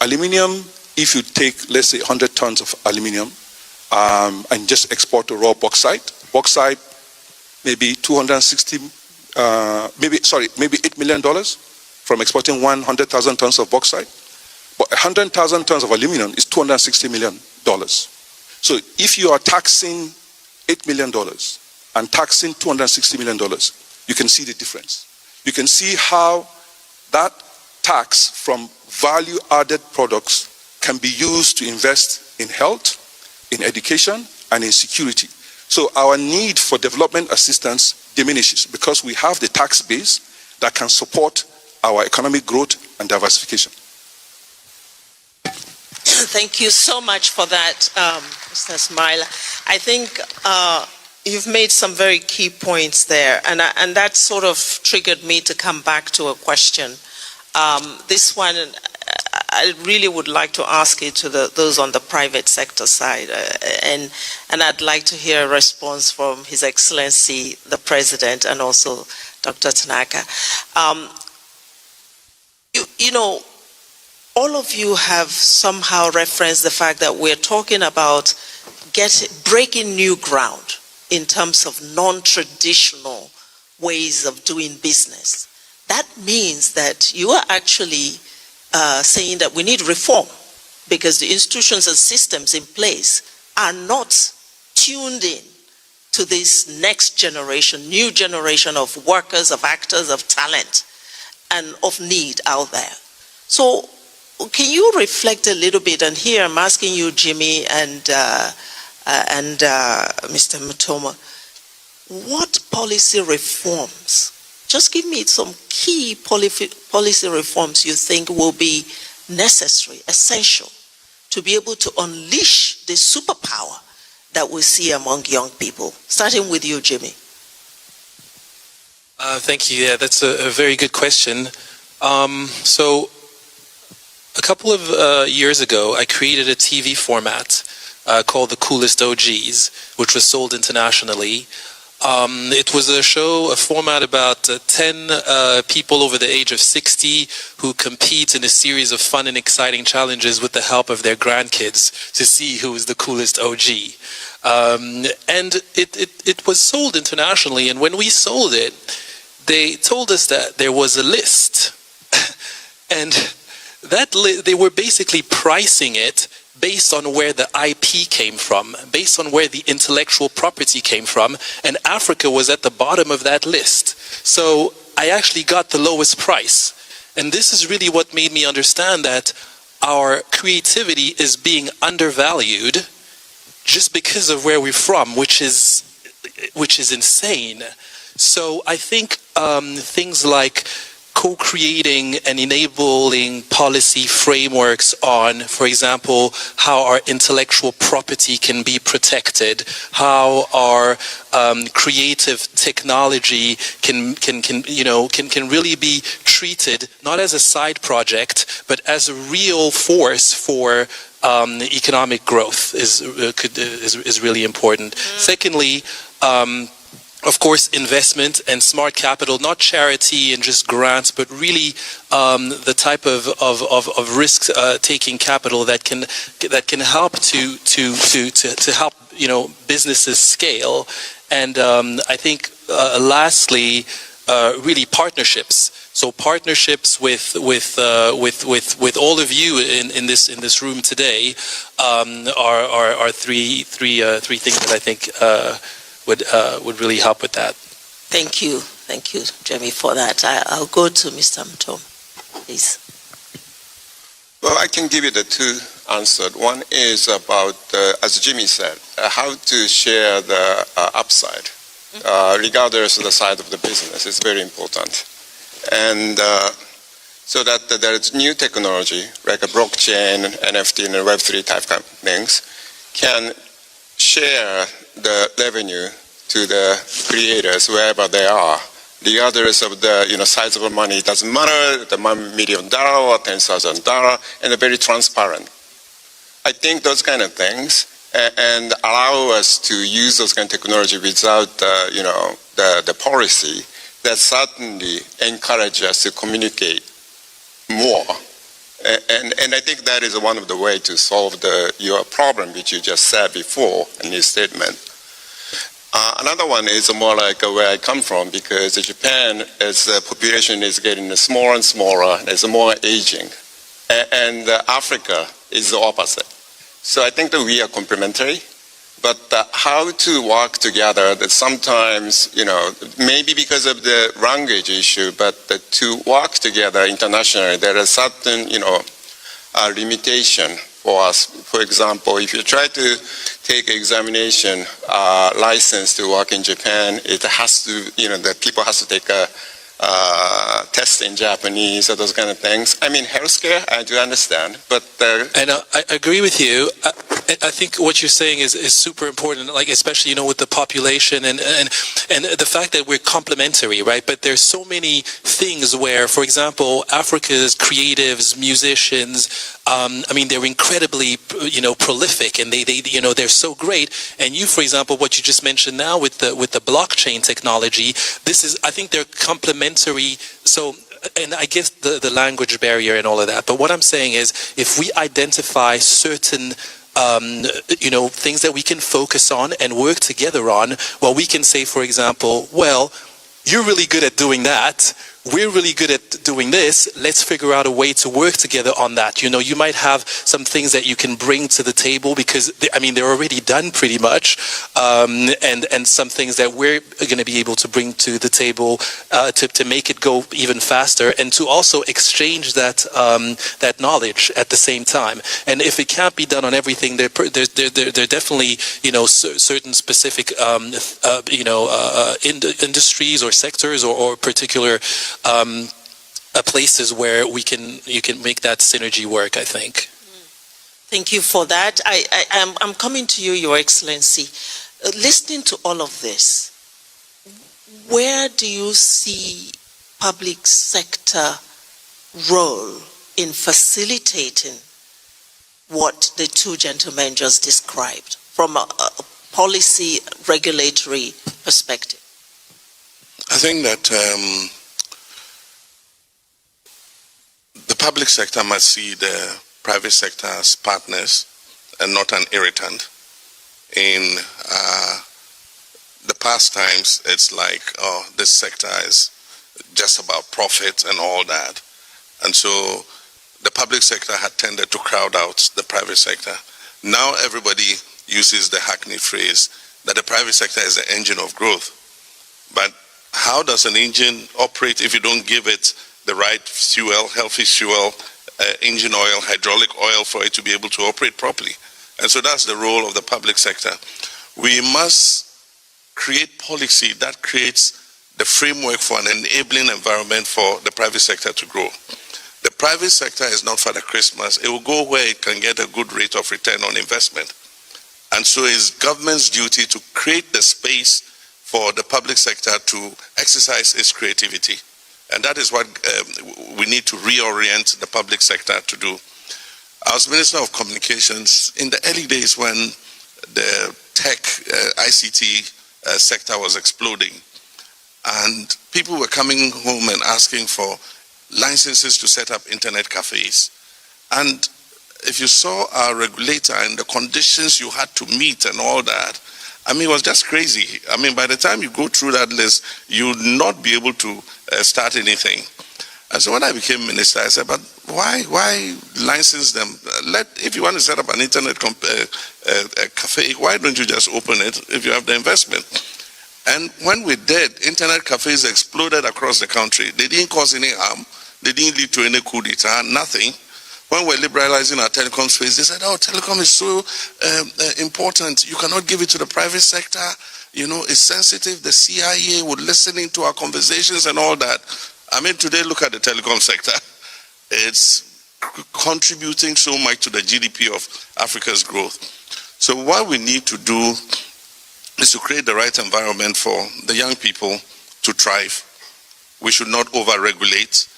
Aluminium, if you take, let's say, 100 tons of aluminium and just export to raw bauxite, maybe maybe $8 million from exporting 100,000 tons of bauxite. But 100,000 tons of aluminum is $260 million. So if you are taxing $8 million and taxing $260 million, you can see the difference. You can see how that tax from value-added products can be used to invest in health, in education, and in security. So our need for development assistance diminishes because we have the tax base that can support our economic growth and diversification. Thank you so much for that, Mr. Smaila. I think you've made some very key points there, and that sort of triggered me to come back to a question. This one, I really would like to ask it to those on the private sector side, and I'd like to hear a response from His Excellency, the President, and also Dr. Tanaka. You know, all of you have somehow referenced the fact that we're talking about breaking new ground in terms of non-traditional ways of doing business. That means that you are actually saying that we need reform because the institutions and systems in place are not tuned in to this next generation, new generation of workers, of actors, of talent, and of need out there. So can you reflect a little bit? And here I'm asking you, Jimmy, and Mr. Mutoma, what policy reforms, just give me some key policy reforms you think will be necessary, essential, to be able to unleash the superpower that we see among young people? Starting with you, Jimmy. Thank you. Yeah, that's a very good question. So a couple of years ago, I created a TV format called The Coolest OGs, which was sold internationally. It was a format about 10 people over the age of 60 who compete in a series of fun and exciting challenges with the help of their grandkids to see who is the coolest OG. And it was sold internationally, and when we sold it, they told us that there was a list. And they were basically pricing it based on where the IP came from, based on where the intellectual property came from, and Africa was at the bottom of that list. So I actually got the lowest price. And this is really what made me understand that our creativity is being undervalued just because of where we're from, which is insane. So I think things like co-creating and enabling policy frameworks on, for example, how our intellectual property can be protected, how our creative technology can really be treated not as a side project, but as a real force for economic growth is really important. Secondly, of course, investment and smart capital, not charity and just grants, but really the type of risk-taking capital that can help to help businesses scale. And I think lastly, really partnerships. So partnerships with all of you in this room today are three things that I think would really help with that. Thank you, Jimmy, for that. I'll go to Mr. Mutoma, please. Well, I can give you the two answers. One is about, as Jimmy said, how to share the upside, regardless of the side of the business. It's very important. And so that there is new technology, like a blockchain, NFT, and Web3 type of things, can share the revenue to the creators wherever they are, regardless of the size of the money. It doesn't matter, the $1 million or $10,000, and they're very transparent. I think those kind of things and allow us to use those kind of technology without the policy that certainly encourage us to communicate more. And I think that is one of the ways to solve your problem, which you just said before in your statement. Another one is more like where I come from, because Japan, as the population is getting smaller and smaller, there's more aging. And Africa is the opposite. So I think that we are complementary. But how to work together, that sometimes, maybe because of the language issue, but to work together internationally, there are certain, limitation for us. For example, if you try to take examination license to work in Japan, it has to, the people has to take a test in Japanese or those kind of things. I mean, healthcare, I do understand, but... And I agree with you. I think what you're saying is super important, like especially, you know, with the population and the fact that we're complementary, right? But there's so many things where, for example, Africa's creatives, musicians, I mean, they're incredibly, you know, prolific, and they you know, they're so great. And you, for example, what you just mentioned now with the blockchain technology, this is, I think they're complementary. So, and I guess the language barrier and all of that. But what I'm saying is, if we identify certain you know, things that we can focus on and work together on, well, we can say, for example, well, you're really good at doing that. We're really good at doing this. Let's figure out a way to work together on that. You know, you might have some things that you can bring to the table because, I mean, they're already done pretty much. And some things that we're going to be able to bring to the table to make it go even faster, and to also exchange that that knowledge at the same time. And if it can't be done on everything, there definitely, you know, certain specific, you know, industries or sectors or particular places where you can make that synergy work, I think. Thank you for that. I'm coming to you, Your Excellency. Listening to all of this, where do you see public sector role in facilitating what the two gentlemen just described from a policy regulatory perspective? I think that the public sector must see the private sector as partners and not an irritant. In the past times, it's like, oh, this sector is just about profit and all that. And so the public sector had tended to crowd out the private sector. Now everybody uses the hackneyed phrase that the private sector is the engine of growth. But how does an engine operate if you don't give it the right fuel, healthy fuel, engine oil, hydraulic oil for it to be able to operate properly? And so that's the role of the public sector. We must create policy that creates the framework for an enabling environment for the private sector to grow. The private sector is not Father Christmas. It will go where it can get a good rate of return on investment. And so it's government's duty to create the space for the public sector to exercise its creativity. And that is what we need to reorient the public sector to do. I was Minister of Communications in the early days when the tech, ICT sector was exploding. And people were coming home and asking for licenses to set up internet cafes. And if you saw our regulator and the conditions you had to meet and all that, I mean, it was just crazy. I mean, by the time you go through that list, you would not be able to start anything. And so when I became minister, I said, but why license them? If you want to set up an internet cafe, why don't you just open it if you have the investment? And when we did, internet cafes exploded across the country. They didn't cause any harm. They didn't lead to any coup d'etat, nothing. When we're liberalizing our telecom space, they said, oh, telecom is so important. You cannot give it to the private sector. You know, it's sensitive. The CIA would listen into our conversations and all that. I mean, today, look at the telecom sector. It's contributing so much to the GDP of Africa's growth. So what we need to do is to create the right environment for the young people to thrive. We should not over-regulate.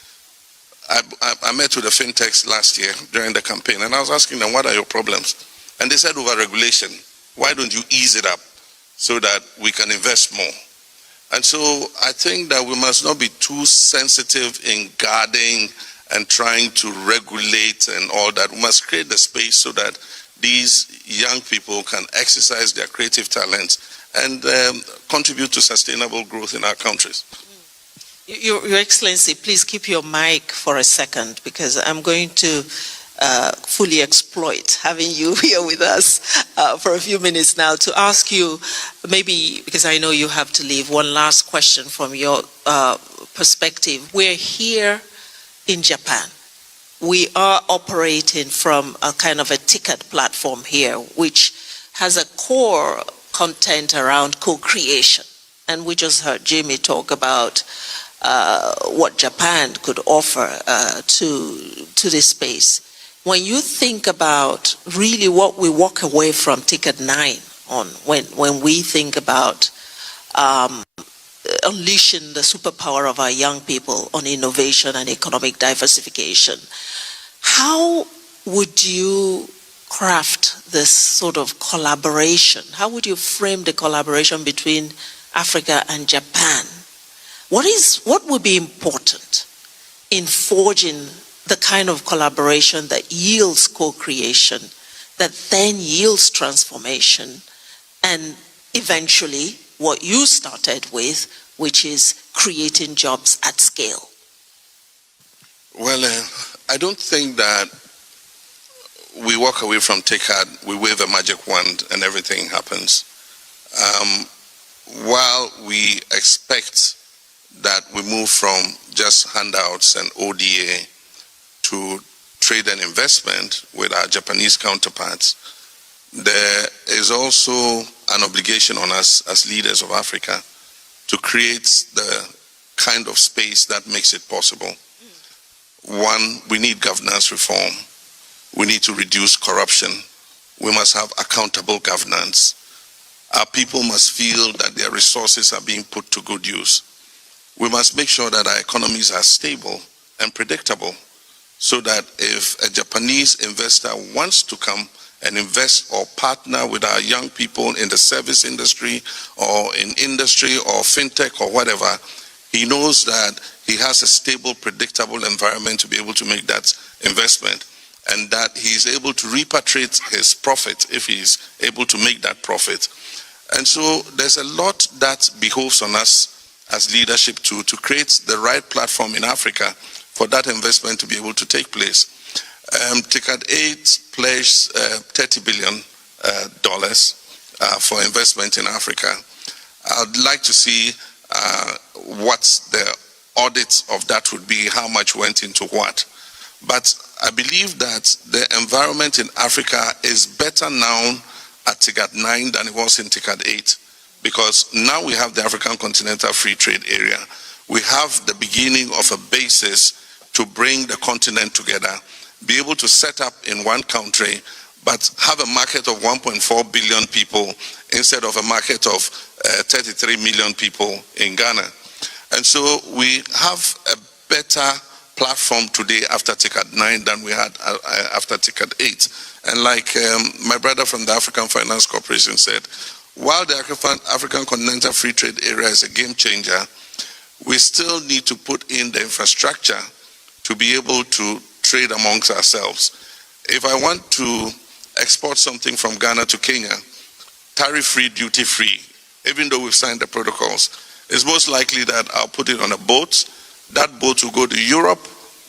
I met with the fintechs last year during the campaign, and I was asking them, what are your problems? And they said, over-regulation. Why don't you ease it up so that we can invest more? And so I think that we must not be too sensitive in guarding and trying to regulate and all that. We must create the space so that these young people can exercise their creative talents and contribute to sustainable growth in our countries. Your Excellency, please keep your mic for a second, because I'm going to fully exploit having you here with us for a few minutes now to ask you, maybe because I know you have to leave, one last question from your perspective. We're here in Japan. We are operating from a kind of a TICAD platform here, which has a core content around co-creation. And we just heard Jimmy talk about what Japan could offer to this space. when you think about really what we walk away from TICAD 9 on, when we think about unleashing the superpower of our young people on innovation and economic diversification, how would you craft this sort of collaboration? How would you frame the collaboration between Africa and Japan? What would be important in forging the kind of collaboration that yields co-creation, that then yields transformation, and eventually what you started with, which is creating jobs at scale? Well, I don't think that we walk away from TICAD, we wave a magic wand and everything happens. While we expect that we move from just handouts and ODA to trade and investment with our Japanese counterparts, there is also an obligation on us as leaders of Africa to create the kind of space that makes it possible. One, we need governance reform. We need to reduce corruption. We must have accountable governance. Our people must feel that their resources are being put to good use. We must make sure that our economies are stable and predictable, so that if a Japanese investor wants to come and invest or partner with our young people in the service industry or in industry or fintech or whatever, he knows that he has a stable, predictable environment to be able to make that investment, and that he is able to repatriate his profit if he is able to make that profit. And so there's a lot that behoves on us as leadership to create the right platform in Africa for that investment to be able to take place. TICAD 8 pledged $30 billion for investment in Africa. I'd like to see what the audit of that would be, how much went into what. But I believe that the environment in Africa is better now at TICAD 9 than it was in TICAD 8, because now we have the African Continental Free Trade Area. We have the beginning of a basis to bring the continent together, be able to set up in one country, but have a market of 1.4 billion people instead of a market of 33 million people in Ghana. And so we have a better platform today after TICAD 9 than we had after TICAD 8. And like my brother from the African Finance Corporation said, while the African Continental Free Trade Area is a game changer, we still need to put in the infrastructure to be able to trade amongst ourselves. If I want to export something from Ghana to Kenya, tariff-free, duty-free, even though we've signed the protocols, it's most likely that I'll put it on a boat. That boat will go to Europe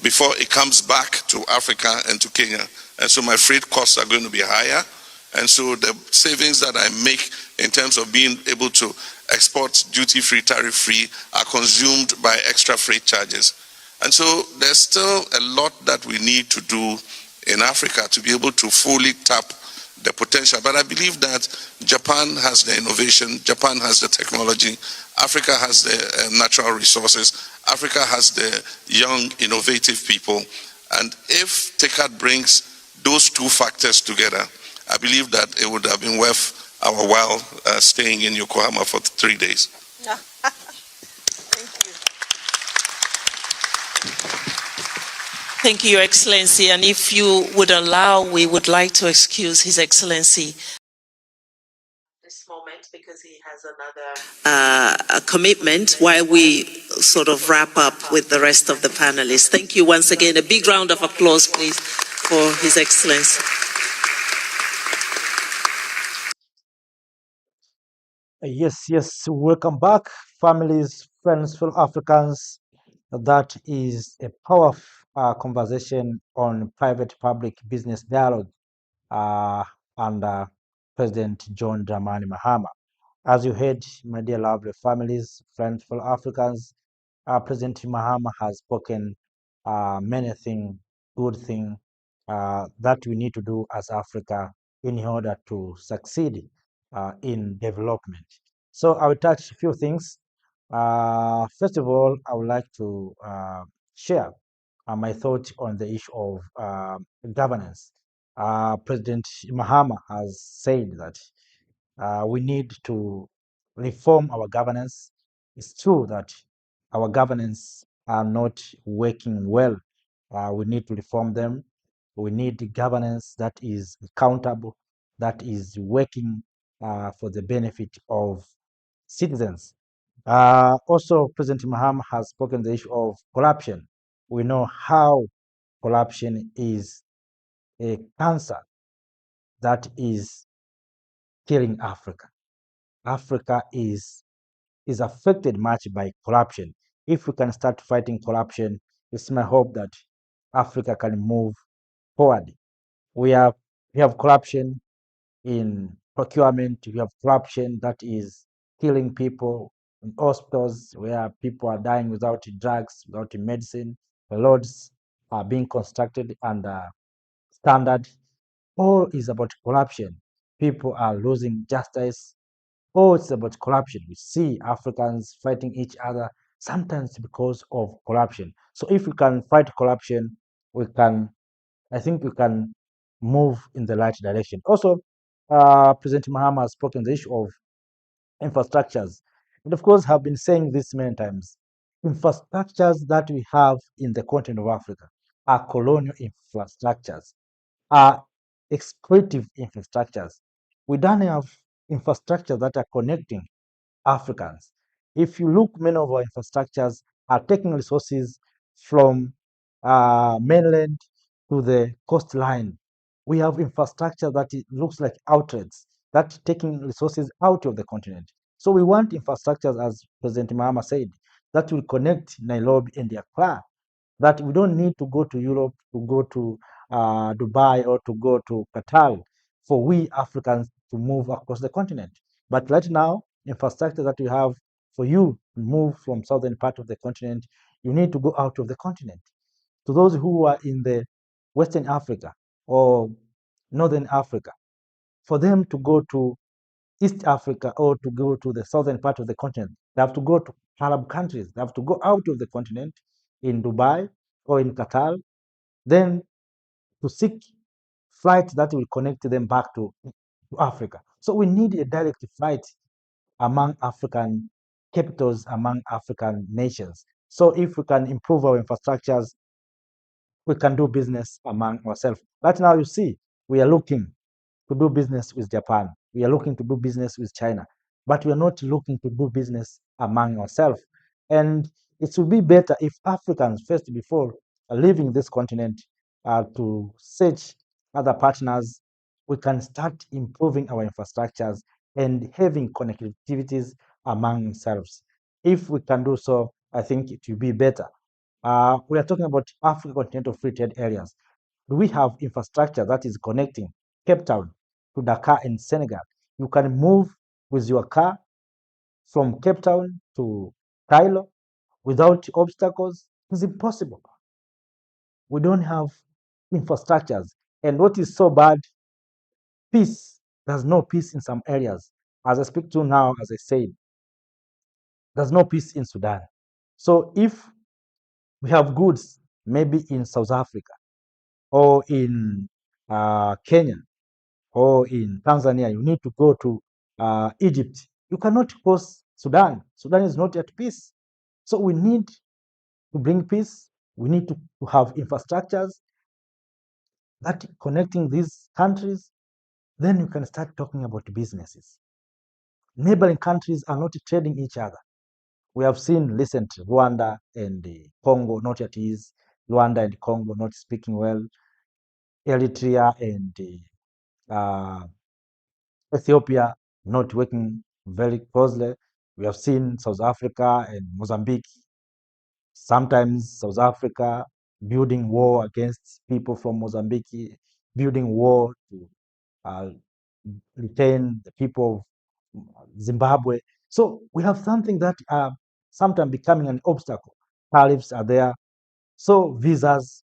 before it comes back to Africa and to Kenya. And so my freight costs are going to be higher. And so the savings that I make in terms of being able to export duty-free, tariff-free are consumed by extra freight charges. And so there's still a lot that we need to do in Africa to be able to fully tap the potential. But I believe that Japan has the innovation, Japan has the technology, Africa has the natural resources, Africa has the young, innovative people. And if TICAD brings those two factors together, I believe that it would have been worth our while staying in Yokohama for 3 days. Thank you. Thank you, Your Excellency. And if you would allow, we would like to excuse His Excellency this moment because he has another commitment while we sort of wrap up with the rest of the panelists. Thank you once again. A big round of applause, please, for His Excellency. Yes, welcome back, families, friends, fellow Africans. That is a powerful conversation on private-public business dialogue under President John Dramani Mahama. As you heard, my dear lovely families, friends, fellow Africans, President Mahama has spoken many things, good things that we need to do as Africa in order to succeed in development. So I will touch a few things. First of all, I would like to share my thought on the issue of governance. President Mahama has said that we need to reform our governance. It's true that our governance are not working well. We need to reform them. We need governance that is accountable, that is working for the benefit of citizens. Also, President Mahama has spoken the issue of corruption. We know how corruption is a cancer that is killing Africa. Africa is affected much by corruption. If we can start fighting corruption, it's my hope that Africa can move forward. We have we have corruption in procurement. We have corruption that is killing people in hospitals where people are dying without drugs, without medicine. The roads are being constructed under standard. All is about corruption. People are losing justice. All it's about corruption. We see Africans fighting each other sometimes because of corruption. So if we can fight corruption, we can I think we can move in the right direction. Also, President Mahama has spoken the issue of infrastructures. And of course, have been saying this many times. Infrastructures that we have in the continent of Africa are colonial infrastructures, are exploitive infrastructures. We don't have infrastructure that are connecting Africans. If you look, many of our infrastructures are taking resources from mainland to the coastline. We have infrastructure that it looks like outlets that taking resources out of the continent. So we want infrastructures, as President Mahama said, that will connect Nairobi and Accra, that we don't need to go to Europe, to go to Dubai, or to go to Qatar for we Africans to move across the continent. But right now, infrastructure that we have for you to move from southern part of the continent, you need to go out of the continent. To those who are in the Western Africa or Northern Africa, for them to go to East Africa or to go to the southern part of the continent, they have to go to Arab countries. They have to go out of the continent in Dubai or in Qatar, then to seek flights that will connect them back to Africa. So we need a direct flight among African capitals, among African nations. So if we can improve our infrastructures, we can do business among ourselves. Right now, you see, we are looking to do business with Japan. We are looking to do business with China, but we are not looking to do business among ourselves. And it would be better if Africans, first before leaving this continent, to search other partners, we can start improving our infrastructures and having connectivities among ourselves. If we can do so, I think it will be better. We are talking about African continental free trade areas. Do we have infrastructure that is connecting Cape Town to Dakar in Senegal? You can move with your car from Cape Town to Cairo without obstacles. It's impossible. We don't have infrastructures. And what is so bad, peace. There's no peace in some areas. As I speak to now, as I said, there's no peace in Sudan. So if we have goods maybe in South Africa or in Kenya or in Tanzania, you need to go to Egypt. You cannot cross Sudan. Sudan is not at peace. So we need to bring peace. We need to have infrastructures that connecting these countries. Then you can start talking about businesses. Neighboring countries are not trading each other. We have seen recent Rwanda and Congo not at ease. Rwanda and Congo not speaking well. Eritrea and Ethiopia not working very closely. We have seen South Africa and Mozambique, sometimes South Africa building war against people from Mozambique, building war to uh, retain the people of Zimbabwe. So we have something that sometimes becoming an obstacle. Tariffs are there, so visas.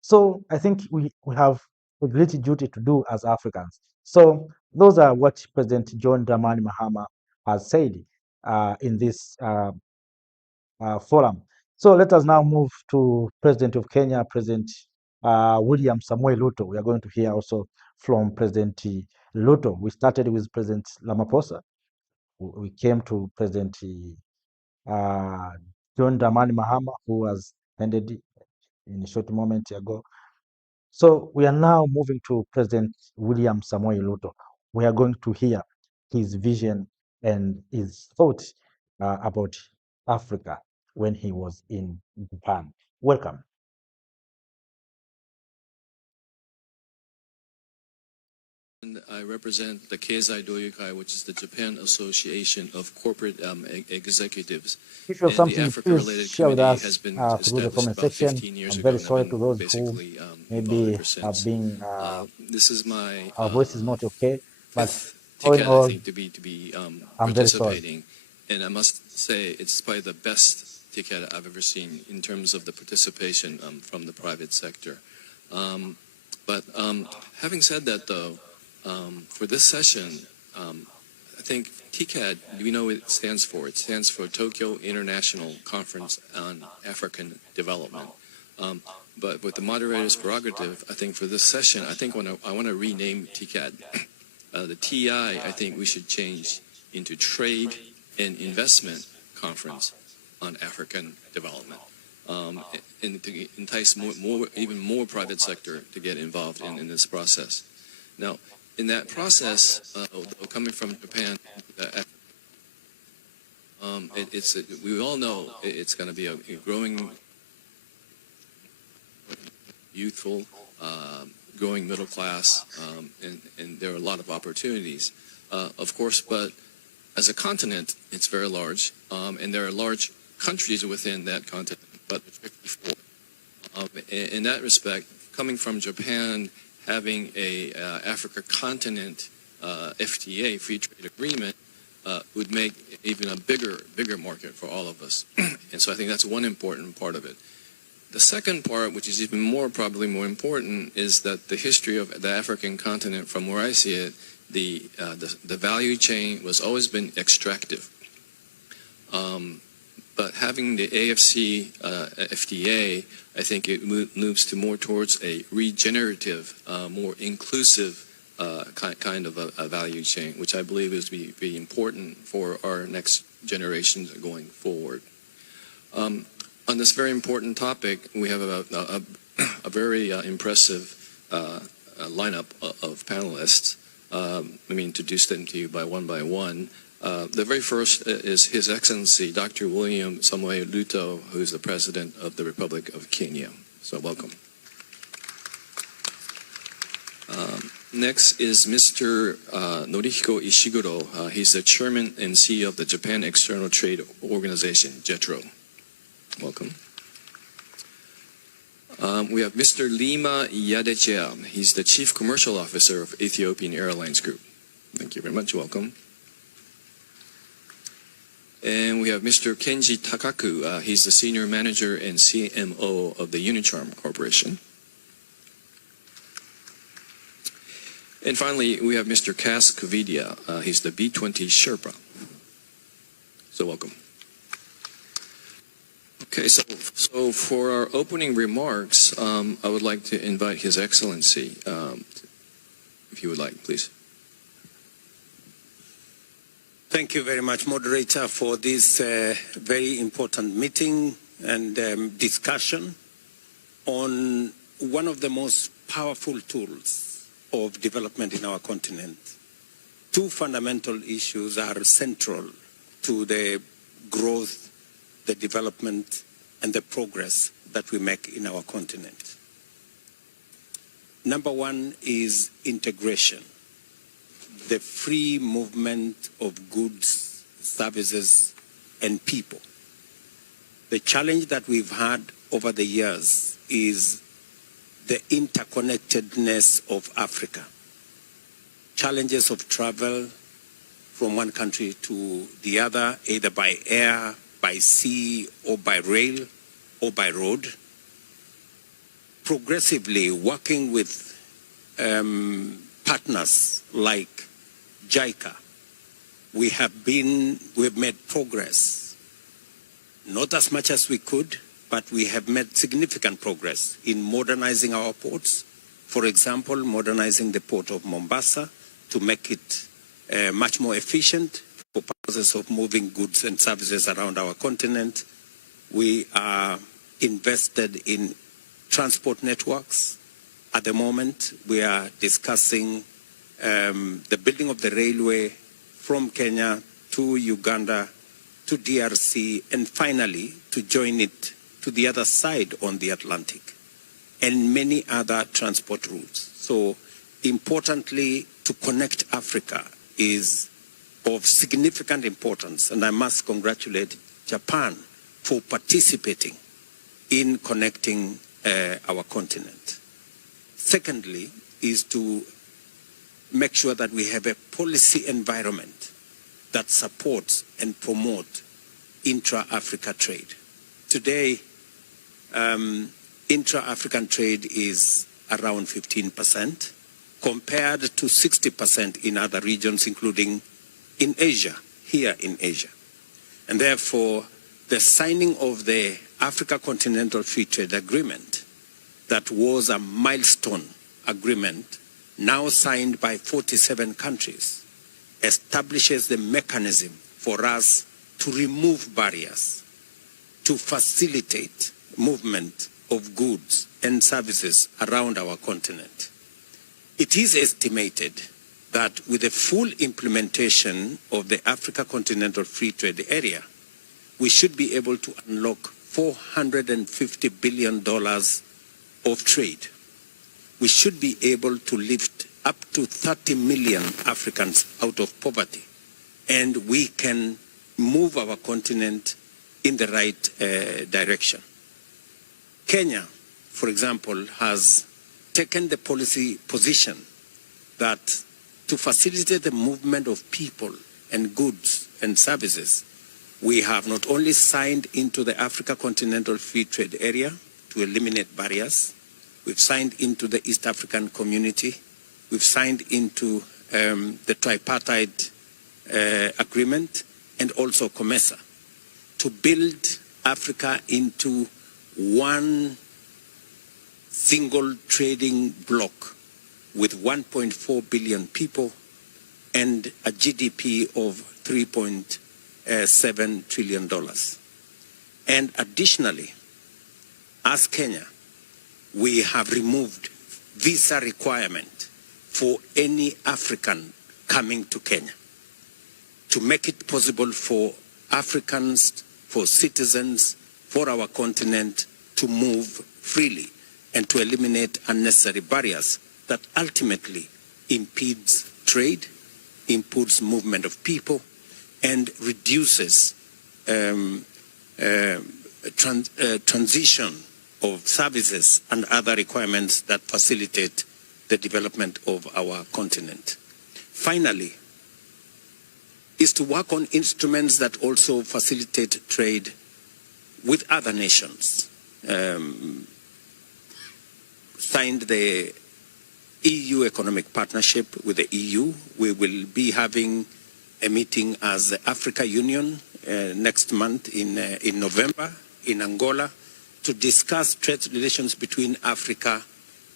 So I think we have a great duty to do as Africans. So those are what President John Dramani Mahama has said in this forum. So let us now move to President of Kenya, President William Samuel Ruto. We are going to hear also from President Ruto. We started with President Ramaphosa. We came to President John Dramani Mahama, who was ended in a short moment ago. So we are now moving to President William Samuel Ruto. We are going to hear his vision and his thoughts about Africa when he was in Japan. Welcome. I represent the Keizai Doyokai, which is the Japan Association of Corporate Executives. If you have And the something, please Africa-related share with committee us has been through the established comment about section. 15 years I'm ago, very and I've sorry to been those who basically involved maybe ever have since. been This is my our voice is not okay, but fifth all in TICAD, I all, think, to be I'm very sorry. participating. And I must say, it's probably the best TICAD I've ever seen in terms of the participation from the private sector. But having said that, though, for this session, I think TICAD, we know what it stands for. It stands for Tokyo International Conference on African Development. But with the moderator's prerogative, I think for this session, I think I want to rename TICAD. The TI, I think we should change into Trade and Investment Conference on African Development. And to entice even more private sector to get involved in this process. Now, in that process, coming from Japan, we all know it's going to be a growing, youthful, growing middle class, and there are a lot of opportunities, of course. But as a continent, it's very large, and there are large countries within that continent, but 54. In that respect, coming from Japan, having a Africa continent FTA, free trade agreement, would make even a bigger market for all of us. And so I think that's one important part of it. The second part, which is even probably more important, is that the history of the African continent, from where I see it, the value chain was always been extractive. But having the AFC FTA, I think it moves to more towards a regenerative, more inclusive kind of a value chain, which I believe is be important for our next generations going forward. On this very important topic, we have a very impressive lineup of panelists. Let me introduce them to you one by one. The very first is His Excellency Dr. William Samuel Ruto, who is the President of the Republic of Kenya. So welcome. Next is Mr. Norihiko Ishiguro. He's the Chairman and CEO of the Japan External Trade Organization, JETRO. Welcome. We have Mr. Lima Yadechea. He's the Chief Commercial Officer of Ethiopian Airlines Group. Thank you very much. Welcome. And we have Mr. Kenji Takaku. He's the Senior Manager and CMO of the Unicharm Corporation. And finally, we have Mr. Cass Kovidia. He's the B20 Sherpa. So welcome. Okay, so for our opening remarks, I would like to invite His Excellency, if you would like, please. Thank you very much, moderator, for this very important meeting and discussion on one of the most powerful tools of development in our continent. Two fundamental issues are central to the growth, the development, and the progress that we make in our continent. Number one is integration. The free movement of goods, services, and people. The challenge that we've had over the years is the interconnectedness of Africa. Challenges of travel from one country to the other, either by air, by sea, or by rail, or by road. Progressively working with partners like JICA, we've made progress not as much as we could, but we have made significant progress in modernizing our ports. For example, modernizing the port of Mombasa to make it much more efficient for purposes of moving goods and services around our continent. We are invested in transport networks. At the moment, we are discussing the building of the railway from Kenya to Uganda to DRC, and finally to join it to the other side on the Atlantic, and many other transport routes. So importantly, to connect Africa is of significant importance, and I must congratulate Japan for participating in connecting our continent. Secondly, is to make sure that we have a policy environment that supports and promotes intra-Africa trade. Today, intra-African trade is around 15%, compared to 60% in other regions, including in Asia, here in Asia. And therefore, the signing of the Africa Continental Free Trade Agreement, that was a milestone agreement, now signed by 47 countries, establishes the mechanism for us to remove barriers, to facilitate movement of goods and services around our continent. It is estimated that with the full implementation of the Africa Continental Free Trade Area, we should be able to unlock $450 billion of trade. We should be able to lift up to 30 million Africans out of poverty, and we can move our continent in the right direction. Kenya, for example, has taken the policy position that to facilitate the movement of people and goods and services, we have not only signed into the Africa Continental Free Trade Area to eliminate barriers, we've signed into the East African Community, we've signed into the tripartite agreement, and also COMESA, to build Africa into one single trading bloc with 1.4 billion people and a GDP of $3.7 trillion. And additionally, as Kenya, we have removed visa requirement for any African coming to Kenya to make it possible for Africans, for citizens, for our continent to move freely and to eliminate unnecessary barriers that ultimately impedes trade, impedes movement of people, and reduces transition of services and other requirements that facilitate the development of our continent. Finally, is to work on instruments that also facilitate trade with other nations. Signed the EU Economic Partnership with the EU. We will be having a meeting as the Africa Union next month in November in Angola to discuss trade relations between Africa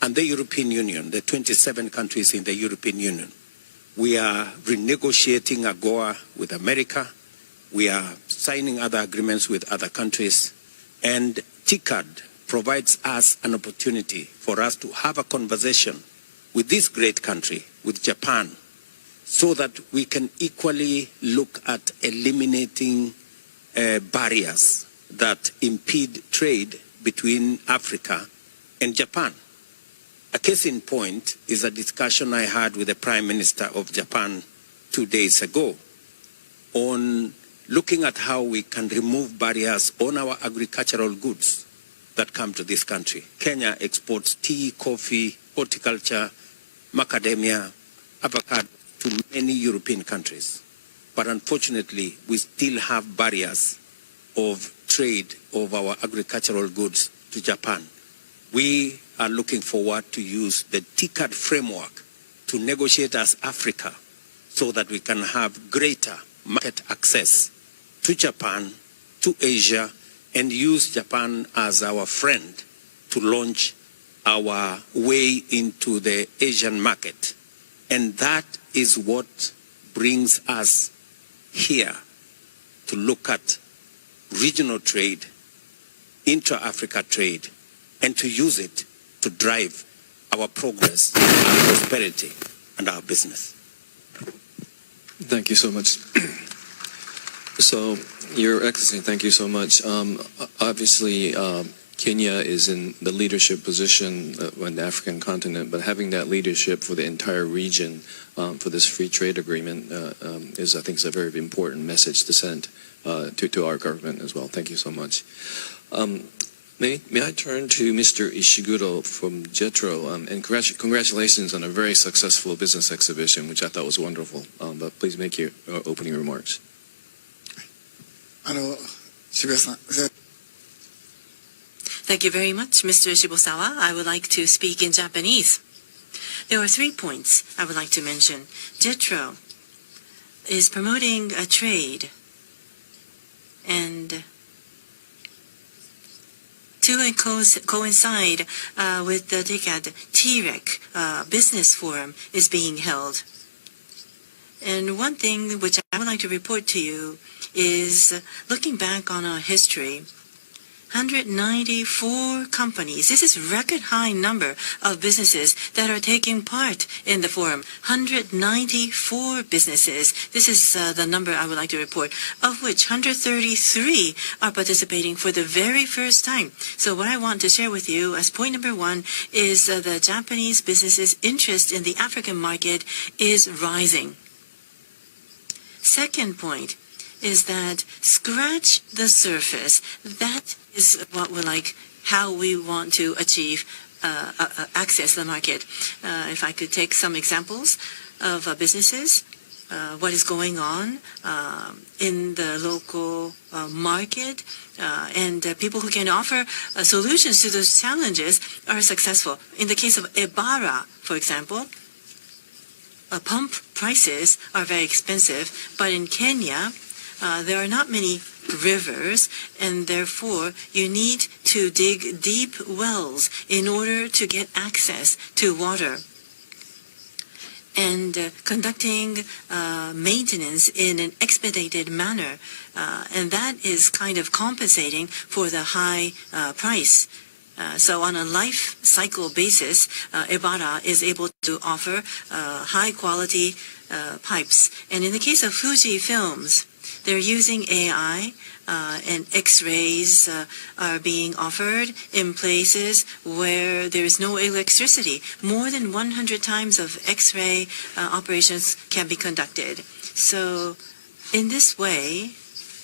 and the European Union, the 27 countries in the European Union. We are renegotiating AGOA with America. We are signing other agreements with other countries. And TICAD provides us an opportunity for us to have a conversation with this great country, with Japan, so that we can equally look at eliminating barriers that impede trade between Africa and Japan. A case in point is a discussion I had with the Prime Minister of Japan 2 days ago on looking at how we can remove barriers on our agricultural goods that come to this country. Kenya exports tea, coffee, horticulture, macadamia, avocado to many European countries. But unfortunately, we still have barriers of trade of our agricultural goods to Japan. We are looking forward to use the TICAD framework to negotiate as Africa so that we can have greater market access to Japan, to Asia, and use Japan as our friend to launch our way into the Asian market. And that is what brings us here to look at regional trade, intra-Africa trade, and to use it to drive our progress, our prosperity, and our business. Thank you so much. So, Your Excellency, thank you so much. Obviously, Kenya is in the leadership position on the African continent, but having that leadership for the entire region for this free trade agreement is, I think, is a very important message to send to our government as well. Thank you so much. May I turn to Mr. Ishiguro from JETRO, and congratulations on a very successful business exhibition, which I thought was wonderful. But please make your opening remarks. Thank you very much, Mr. Shibusawa. I would like to speak in Japanese. There are 3 points I would like to mention. JETRO is promoting a trade, and to coincide with the TICAD TREC business forum is being held. And one thing which I would like to report to you is looking back on our history. 194 companies. This is a record high number of businesses that are taking part in the forum. 194 businesses. This is the number I would like to report, of which 133 are participating for the very first time. So what I want to share with you as point number 1 is the Japanese businesses' interest in the African market is rising. Second point is that scratch the surface. That is what we like, how we want to achieve access the market. If I could take some examples of businesses, what is going on in the local market, and people who can offer solutions to those challenges are successful. In the case of Ebara, for example, pump prices are very expensive, but in Kenya, there are not many rivers, and therefore you need to dig deep wells in order to get access to water. And conducting maintenance in an expedited manner, and that is kind of compensating for the high price. So on a life cycle basis, Ebara is able to offer high quality pipes. And in the case of Fuji Films, they're using AI, and X-rays are being offered in places where there is no electricity. More than 100 times of X-ray operations can be conducted. So in this way,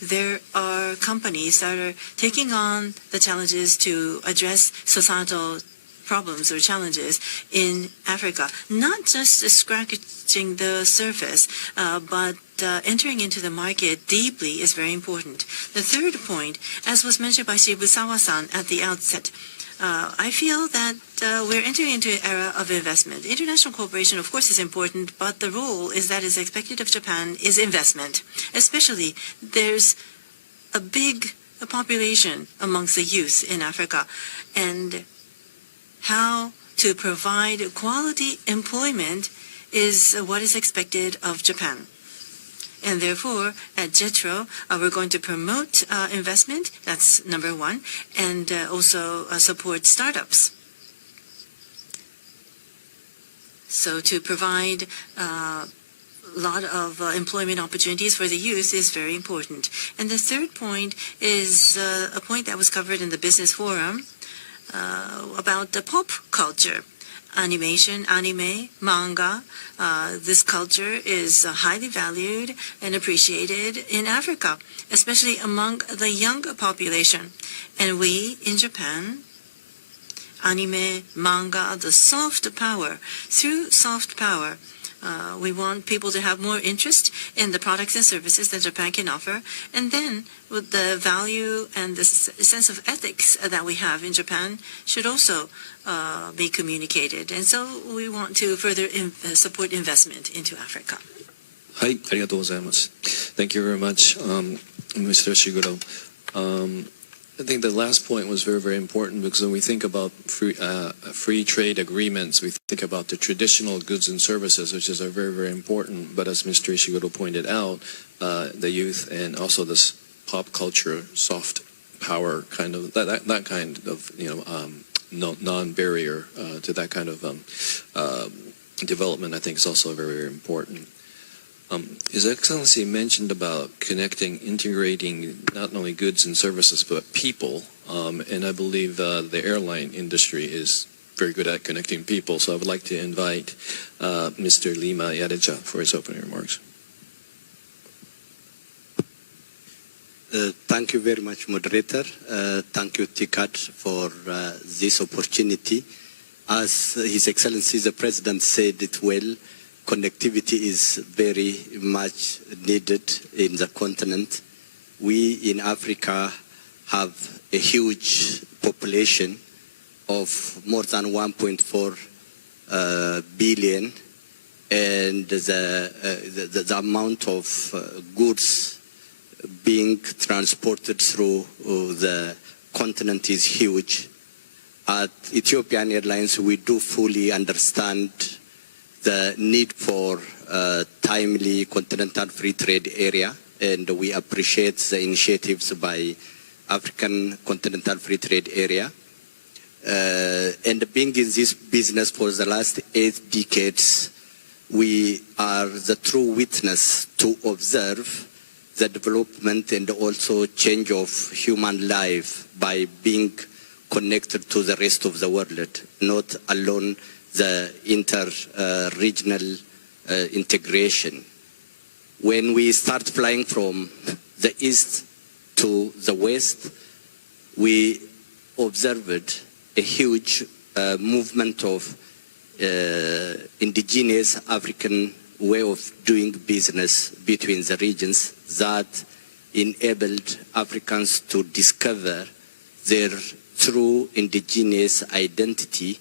there are companies that are taking on the challenges to address societal problems or challenges in Africa. Not just scratching the surface, but entering into the market deeply is very important. The third point, as was mentioned by Shibusawa-san at the outset, I feel that we're entering into an era of investment. International cooperation, of course, is important, but the role is that is expected of Japan is investment. Especially, there's a big population amongst the youth in Africa, and how to provide quality employment is what is expected of Japan. And therefore, at JETRO, we're going to promote investment, that's number 1, and also support startups. So to provide a lot of employment opportunities for the youth is very important. And the third point is a point that was covered in the business forum about the pop culture. Animation, anime, manga, this culture is highly valued and appreciated in Africa, especially among the young population. And we, in Japan, anime, manga, the soft power, through soft power, we want people to have more interest in the products and services that Japan can offer. And then with the value and the sense of ethics that we have in Japan should also be communicated. And so we want to further support investment into Africa. はい、ありがとうございます。Thank you very much, Mr. Shiguro. I think the last point was very, very important, because when we think about free trade agreements, we think about the traditional goods and services, which are very, very important. But as Mr. Ishiguro pointed out, the youth and also this pop culture, soft power kind of, that kind of, non-barrier to that kind of development, I think is also very, very important. His Excellency mentioned about connecting, integrating not only goods and services, but people. And I believe the airline industry is very good at connecting people. So I would like to invite Mr. Lima Yadeja for his opening remarks. Thank you very much, moderator. Thank you, TICAD, for this opportunity. As His Excellency the President said it well, connectivity is very much needed in the continent. We in Africa have a huge population of more than 1.4 billion, and the amount of goods being transported through the continent is huge. At Ethiopian Airlines, we do fully understand the need for timely continental free trade area, and we appreciate the initiatives by African Continental Free Trade Area. And being in this business for the last 8 decades, we are the true witness to observe the development and also change of human life by being connected to the rest of the world, not alone the inter-regional integration. When we start flying from the east to the west, we observed a huge movement of indigenous African way of doing business between the regions that enabled Africans to discover their true indigenous identity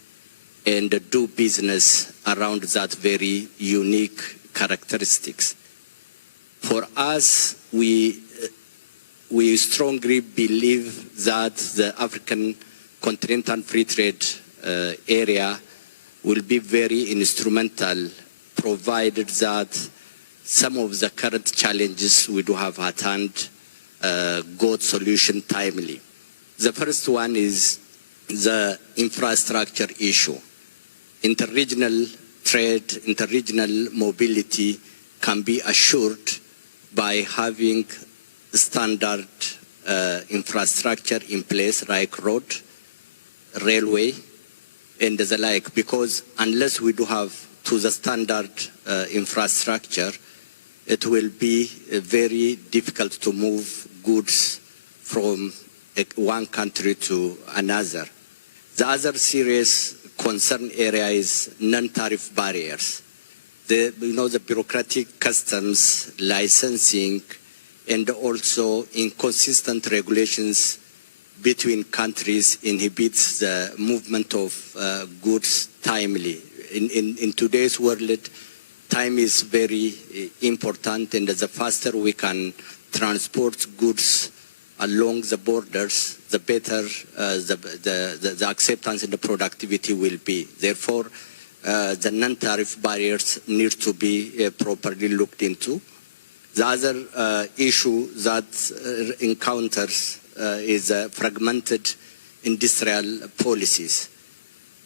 and do business around that very unique characteristics. For us, we strongly believe that the African Continental Free Trade area will be very instrumental, provided that some of the current challenges we do have at hand got solution timely. The first one is the infrastructure issue. Interregional trade, interregional mobility can be assured by having standard infrastructure in place, like road, railway, and the like, because unless we do have to the standard infrastructure, it will be very difficult to move goods from one country to another. The other serious concern area is non-tariff barriers. The bureaucratic customs, licensing, and also inconsistent regulations between countries inhibits the movement of goods timely. In today's world, time is very important, and the faster we can transport goods along the borders, the better the acceptance and the productivity will be. Therefore, the non-tariff barriers need to be properly looked into. The other issue that encounters is fragmented industrial policies.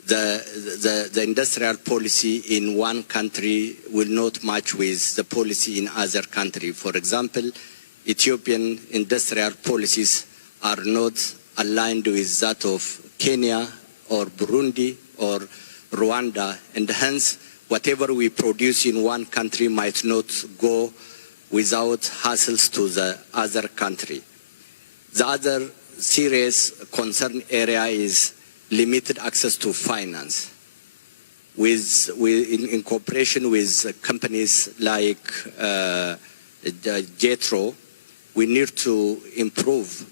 The industrial policy in one country will not match with the policy in other country. For example, Ethiopian industrial policies are not aligned with that of Kenya or Burundi or Rwanda, and hence whatever we produce in one country might not go without hassles to the other country. The other serious concern area is limited access to finance. In cooperation with companies like JETRO, we need to improve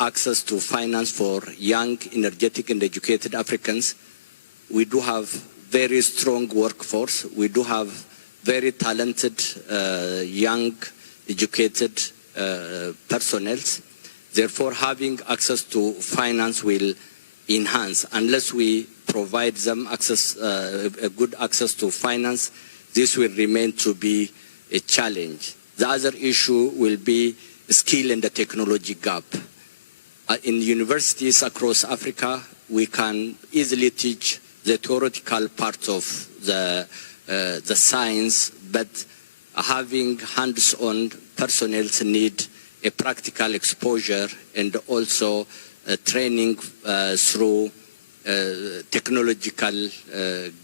access to finance for young, energetic, and educated Africans. We do have very strong workforce. We do have very talented, young, educated personnel. Therefore, having access to finance will enhance. Unless we provide them access, a good access to finance, this will remain to be a challenge. The other issue will be skill and the technology gap. In universities across Africa, we can easily teach the theoretical part of the science, but having hands-on personnel need a practical exposure and also training through technological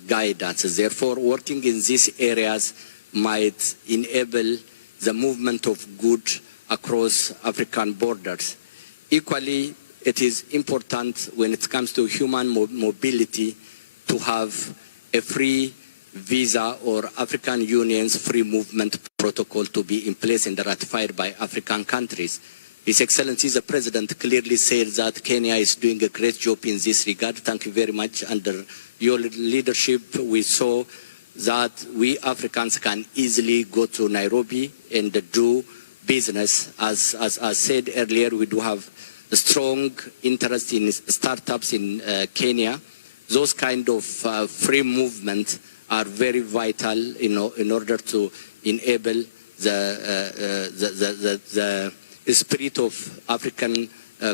guidance. Therefore, working in these areas might enable the movement of goods across African borders. Equally, it is important when it comes to human mobility to have a free visa or African Union's free movement protocol to be in place and ratified by African countries. His Excellency the President clearly said that Kenya is doing a great job in this regard. Thank you very much. Under your leadership, we saw that we Africans can easily go to Nairobi and do business. As I said earlier, we do have a strong interest in startups in Kenya. Those kind of free movement are very vital in order to enable the spirit of African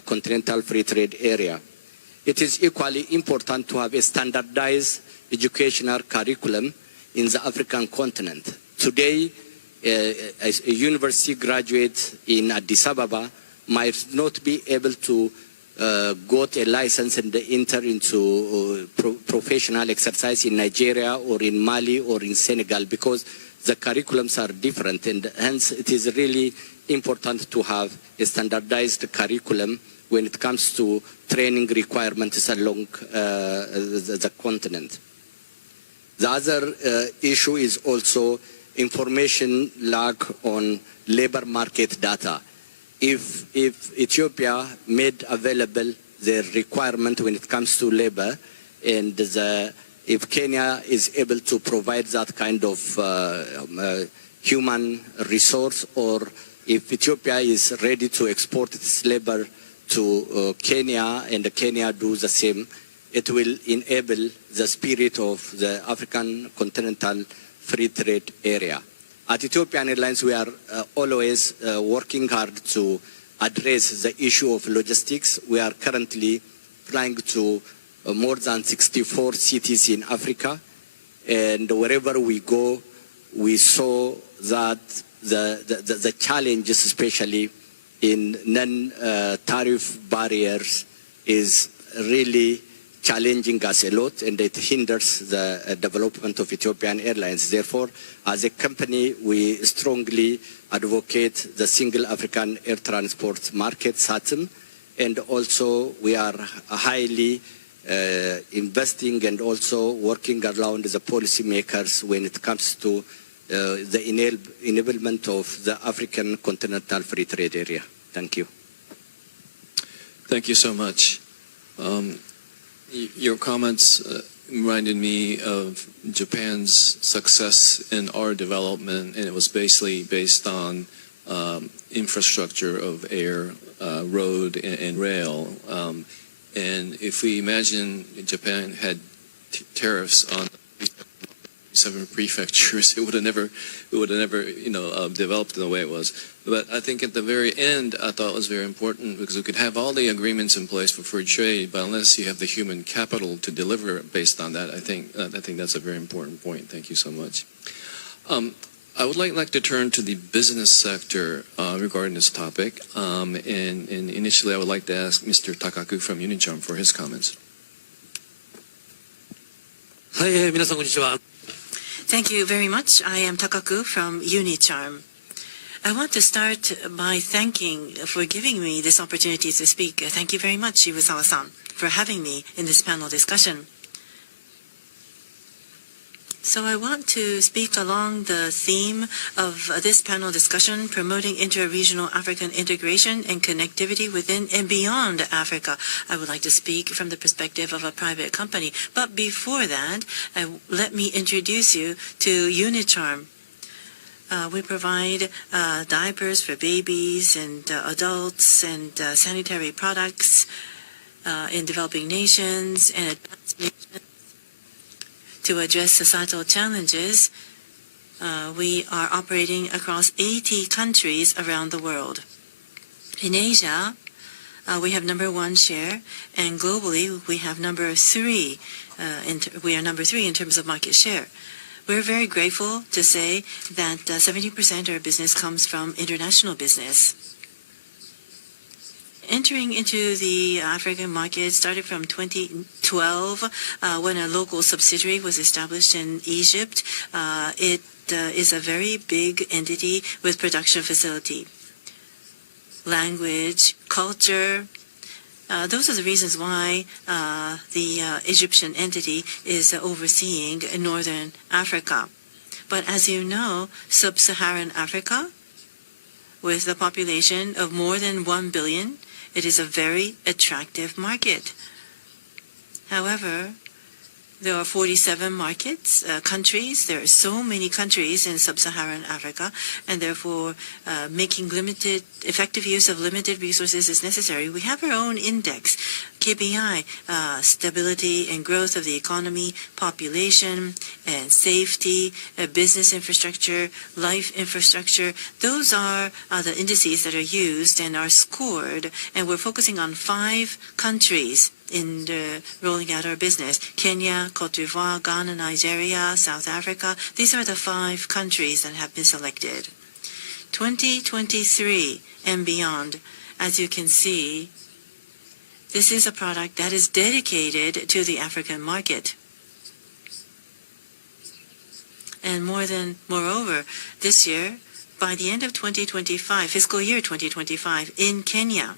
continental free trade area. It is equally important to have a standardized educational curriculum in the African continent. Today, a university graduate in Addis Ababa might not be able to got a license and enter into professional exercise in Nigeria or in Mali or in Senegal because the curriculums are different, and hence it is really important to have a standardized curriculum when it comes to training requirements along the continent. The other issue is also information lack on labor market data. If Ethiopia made available the requirement when it comes to labor, and if Kenya is able to provide that kind of human resource, or if Ethiopia is ready to export its labor to Kenya and Kenya do the same, it will enable the spirit of the African continental free trade area. At Ethiopian Airlines, we are always working hard to address the issue of logistics. We are currently flying to more than 64 cities in Africa, and wherever we go, we saw that the challenges, especially in non-tariff barriers, is really challenging us a lot, and it hinders the development of Ethiopian Airlines. Therefore, as a company, we strongly advocate the single African air transport market, SATM, and also we are highly investing and also working around the policymakers when it comes to the enablement of the African continental free trade area. Thank you. Thank you so much. Your comments reminded me of Japan's success in our development, and it was basically based on infrastructure of air, road, and rail. And if we imagine Japan had tariffs on 7 prefectures, it would have never, developed in the way it was. But I think at the very end, I thought it was very important because we could have all the agreements in place for free trade, but unless you have the human capital to deliver based on that, I think that's a very important point. Thank you so much. I would like to turn to the business sector regarding this topic, and initially I would like to ask Mr. Takaku from Unicharm for his comments. Thank you very much. I am Takaku from Unicharm. I want to start by thanking for giving me this opportunity to speak. Thank you very much, Iwasawa-san, for having me in this panel discussion. So I want to speak along the theme of this panel discussion, promoting inter-regional African integration and connectivity within and beyond Africa. I would like to speak from the perspective of a private company. But before that, let me introduce you to Unicharm. We provide diapers for babies and adults and sanitary products in developing nations and advanced nations. To address societal challenges, we are operating across 80 countries around the world. In Asia, we have #1 share, and globally we have number 3. We are number 3 in terms of market share. We're very grateful to say that 70% of our business comes from international business. Entering into the African market started from 2012 when a local subsidiary was established in Egypt. It is a very big entity with production facility. Language, culture, those are the reasons why the Egyptian entity is overseeing Northern Africa. But as you know, Sub-Saharan Africa, with a population of more than 1 billion, it is a very attractive market. However, there are 47 countries. There are so many countries in Sub-Saharan Africa, and therefore making effective use of limited resources is necessary. We have our own index, KPI, stability and growth of the economy, population and safety, business infrastructure, life infrastructure. Those are the indices that are used and are scored, and we're focusing on 5 countries in rolling out our business. Kenya, Cote d'Ivoire, Ghana, Nigeria, South Africa. These are the 5 countries that have been selected. 2023 and beyond, as you can see, this is a product that is dedicated to the African market. And moreover, this year, by the end of 2025, fiscal year 2025, in Kenya,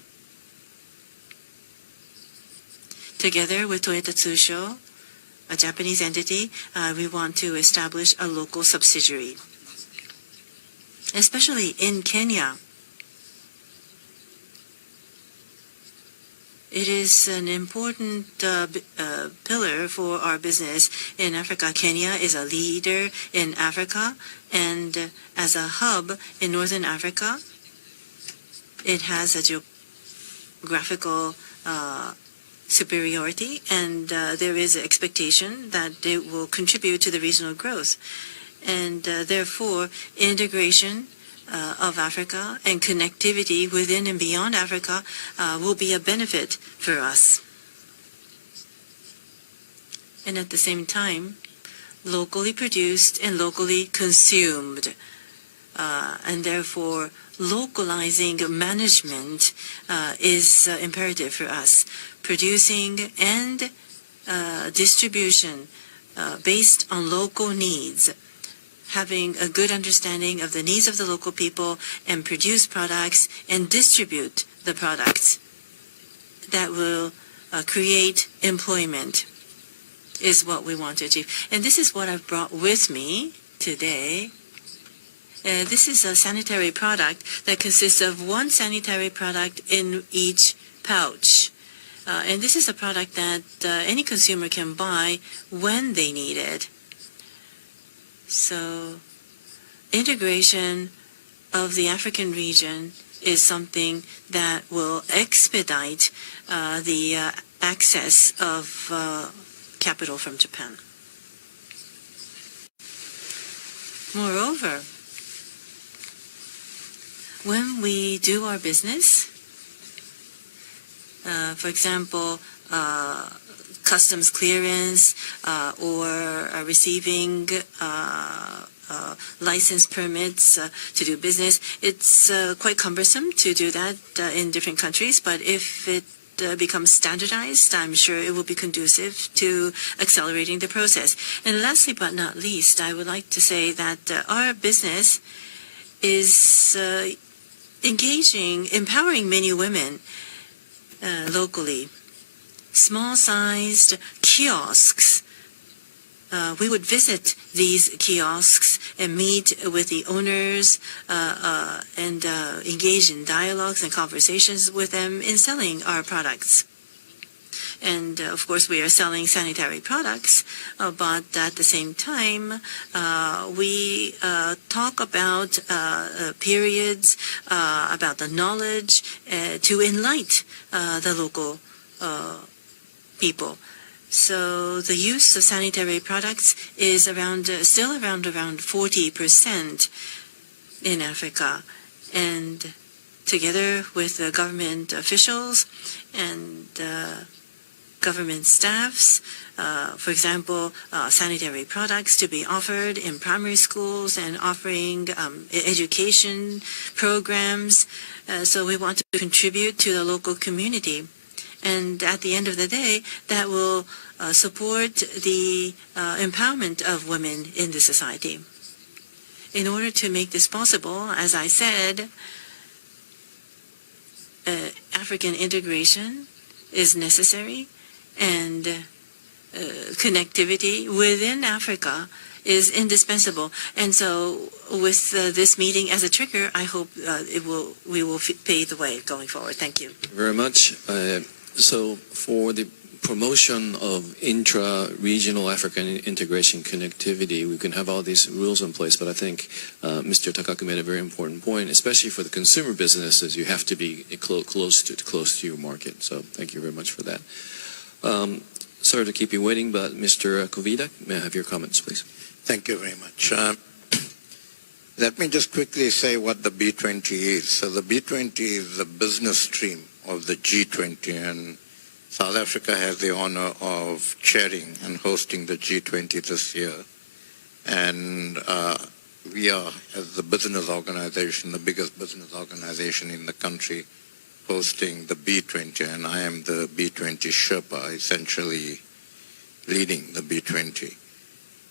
together with Toyota Tsusho, a Japanese entity, we want to establish a local subsidiary. Especially in Kenya, it is an important pillar for our business in Africa. Kenya is a leader in Africa, and as a hub in Northern Africa, it has a geographical superiority, and there is an expectation that it will contribute to the regional growth. And therefore, integration of Africa and connectivity within and beyond Africa will be a benefit for us. And at the same time, locally produced and locally consumed. And therefore, localizing management is imperative for us. Producing and distribution based on local needs, having a good understanding of the needs of the local people, and produce products and distribute the products that will create employment is what we want to achieve. And this is what I've brought with me today. This is a sanitary product that consists of 1 sanitary product in each pouch. And this is a product that any consumer can buy when they need it. So integration of the African region is something that will expedite the access of capital from Japan. Moreover, when we do our business, for example, customs clearance or receiving license permits to do business, it's quite cumbersome to do that in different countries, but if it becomes standardized, I'm sure it will be conducive to accelerating the process. And lastly but not least, I would like to say that our business is empowering many women locally. Small-sized kiosks. We would visit these kiosks and meet with the owners and engage in dialogues and conversations with them in selling our products. And of course, we are selling sanitary products, but at the same time, we talk about periods, about the knowledge to enlighten the local people. So the use of sanitary products is still around 40% in Africa. And together with the government officials and government staffs, for example, sanitary products to be offered in primary schools and offering education programs. So we want to contribute to the local community. And at the end of the day, that will support the empowerment of women in the society. In order to make this possible, as I said, African integration is necessary, and connectivity within Africa is indispensable. And so with this meeting as a trigger, I hope we will pave the way going forward. Thank you. Very much. So for the promotion of intra-regional African integration connectivity, we can have all these rules in place, but I think Mr. Takaku made a very important point, especially for the consumer businesses. You have to be close to your market. So thank you very much for that. Sorry to keep you waiting, but Mr. Kovida, may I have your comments, please? Thank you very much. Let me just quickly say what the B20 is. So the B20 is the business stream of the G20, and South Africa has the honor of chairing and hosting the G20 this year. And we are, as the business organization, the biggest business organization in the country, hosting the B20, and I am the B20 Sherpa, essentially leading the B20.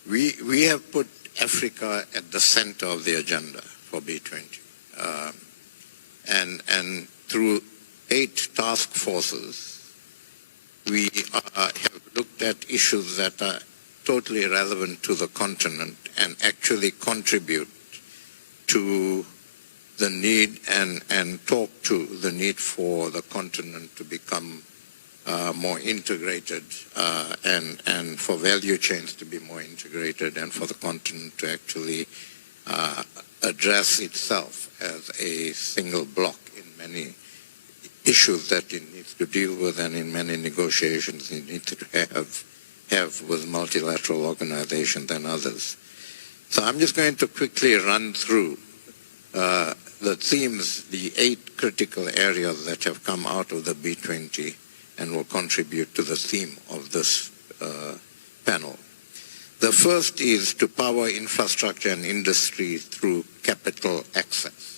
We have put Africa at the center of the agenda for B20. And through 8 task forces, we have looked at issues that are totally relevant to the continent and actually contribute to the need and talk to the need for the continent to become more integrated and for value chains to be more integrated and for the continent to actually address itself as a single block in many issues that it needs to deal with and in many negotiations it needs to have with multilateral organizations and others. So I'm just going to quickly run through the themes, the 8 critical areas that have come out of the B20 and will contribute to the theme of this panel. The first is to power infrastructure and industry through capital access.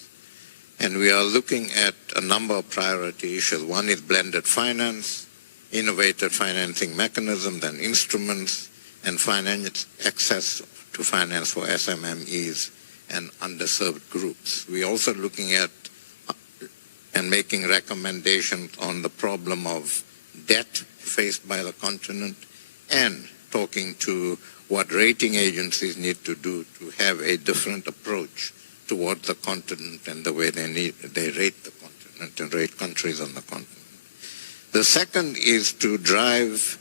And we are looking at a number of priority issues. One is blended finance, innovative financing mechanisms and instruments, and finance access to finance for SMMEs and underserved groups. We're also looking at and making recommendations on the problem of debt faced by the continent and talking to what rating agencies need to do to have a different approach towards the continent and the way they rate the continent and rate countries on the continent. The second is to drive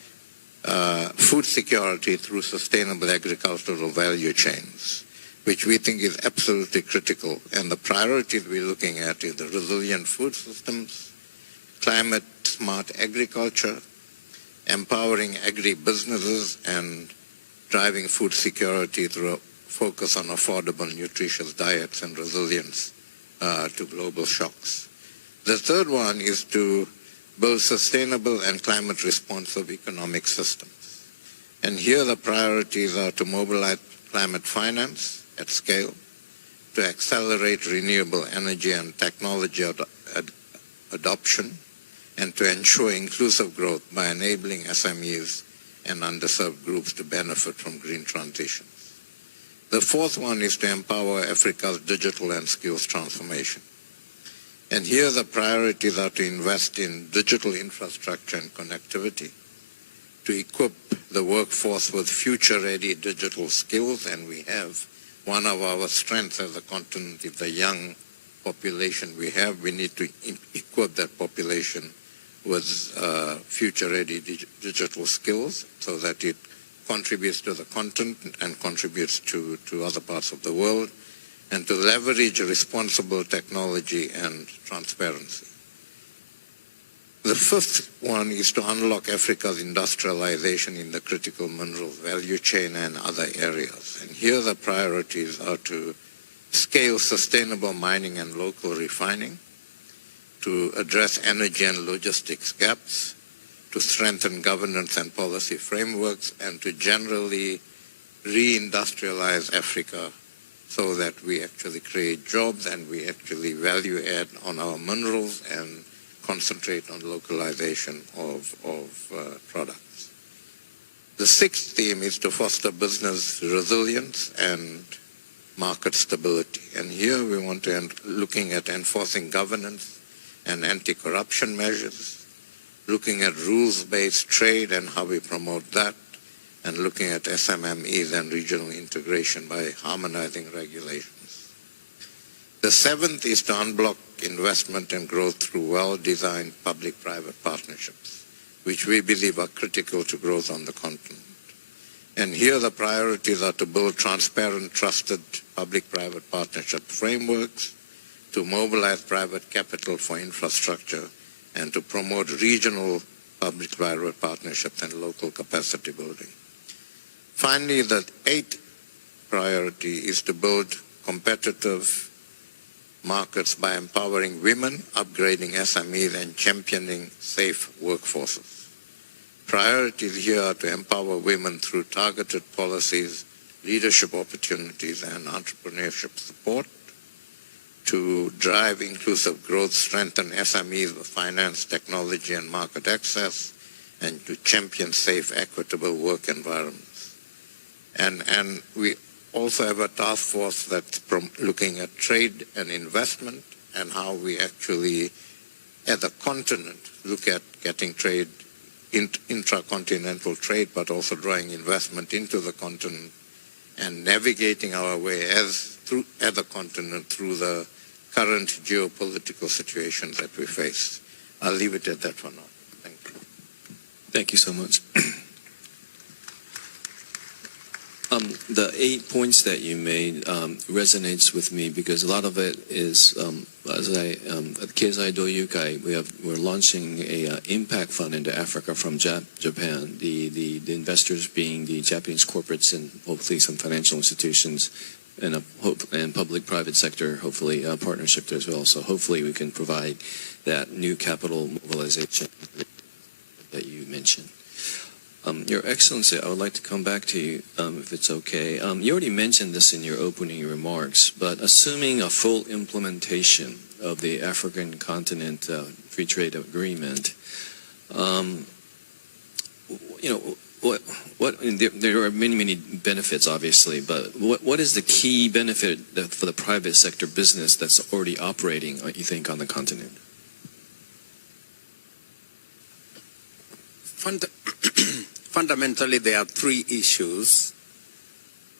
food security through sustainable agricultural value chains, which we think is absolutely critical. And the priorities we're looking at is the resilient food systems, climate-smart agriculture, empowering agri-businesses, and driving food security through a focus on affordable, nutritious diets and resilience to global shocks. The third one is to build sustainable and climate-responsive economic systems. And here the priorities are to mobilize climate finance at scale, to accelerate renewable energy and technology adoption, and to ensure inclusive growth by enabling SMEs and underserved groups to benefit from green transitions. The fourth one is to empower Africa's digital and skills transformation. And here the priorities are to invest in digital infrastructure and connectivity, to equip the workforce with future-ready digital skills, and we have one of our strengths as a continent is the young population we have. We need to equip that population with future-ready digital skills so that it contributes to the continent and contributes to other parts of the world, and to leverage responsible technology and transparency. The fifth one is to unlock Africa's industrialization in the critical minerals value chain and other areas. And here the priorities are to scale sustainable mining and local refining, to address energy and logistics gaps, to strengthen governance and policy frameworks, and to generally re-industrialize Africa so that we actually create jobs and we actually value add on our minerals and concentrate on localization of products. The sixth theme is to foster business resilience and market stability. And here we want to looking at enforcing governance and anti-corruption measures, looking at rules-based trade and how we promote that, and looking at SMMEs and regional integration by harmonizing regulations. The seventh is to unblock investment and growth through well-designed public-private partnerships, which we believe are critical to growth on the continent. And here the priorities are to build transparent, trusted public-private partnership frameworks, to mobilize private capital for infrastructure, and to promote regional public-private partnerships and local capacity building. Finally, the eighth priority is to build competitive markets by empowering women, upgrading SMEs, and championing safe workforces. Priorities here are to empower women through targeted policies, leadership opportunities, and entrepreneurship support, to drive inclusive growth, strengthen SMEs with finance, technology, and market access, and to champion safe, equitable work environments. And we also have a task force that's looking at trade and investment and how we actually, as a continent, look at getting trade, intracontinental trade, but also drawing investment into the continent and navigating our way as a continent through the current geopolitical situations that we face. I'll leave it at that for now. Thank you. Thank you so much. The 8 points that you made resonates with me because a lot of it is, at Keizai Doyukai, we're launching a impact fund into Africa from Japan. The investors being the Japanese corporates and hopefully some financial institutions and public-private sector, hopefully partnership there as well. So hopefully we can provide that new capital mobilization that you mentioned. Your Excellency, I would like to come back to you, if it's okay. You already mentioned this in your opening remarks, but assuming a full implementation of the African continent free trade agreement, there are many benefits, obviously, but what is the key benefit for the private sector business that's already operating, you think, on the continent? Fundamentally, there are three issues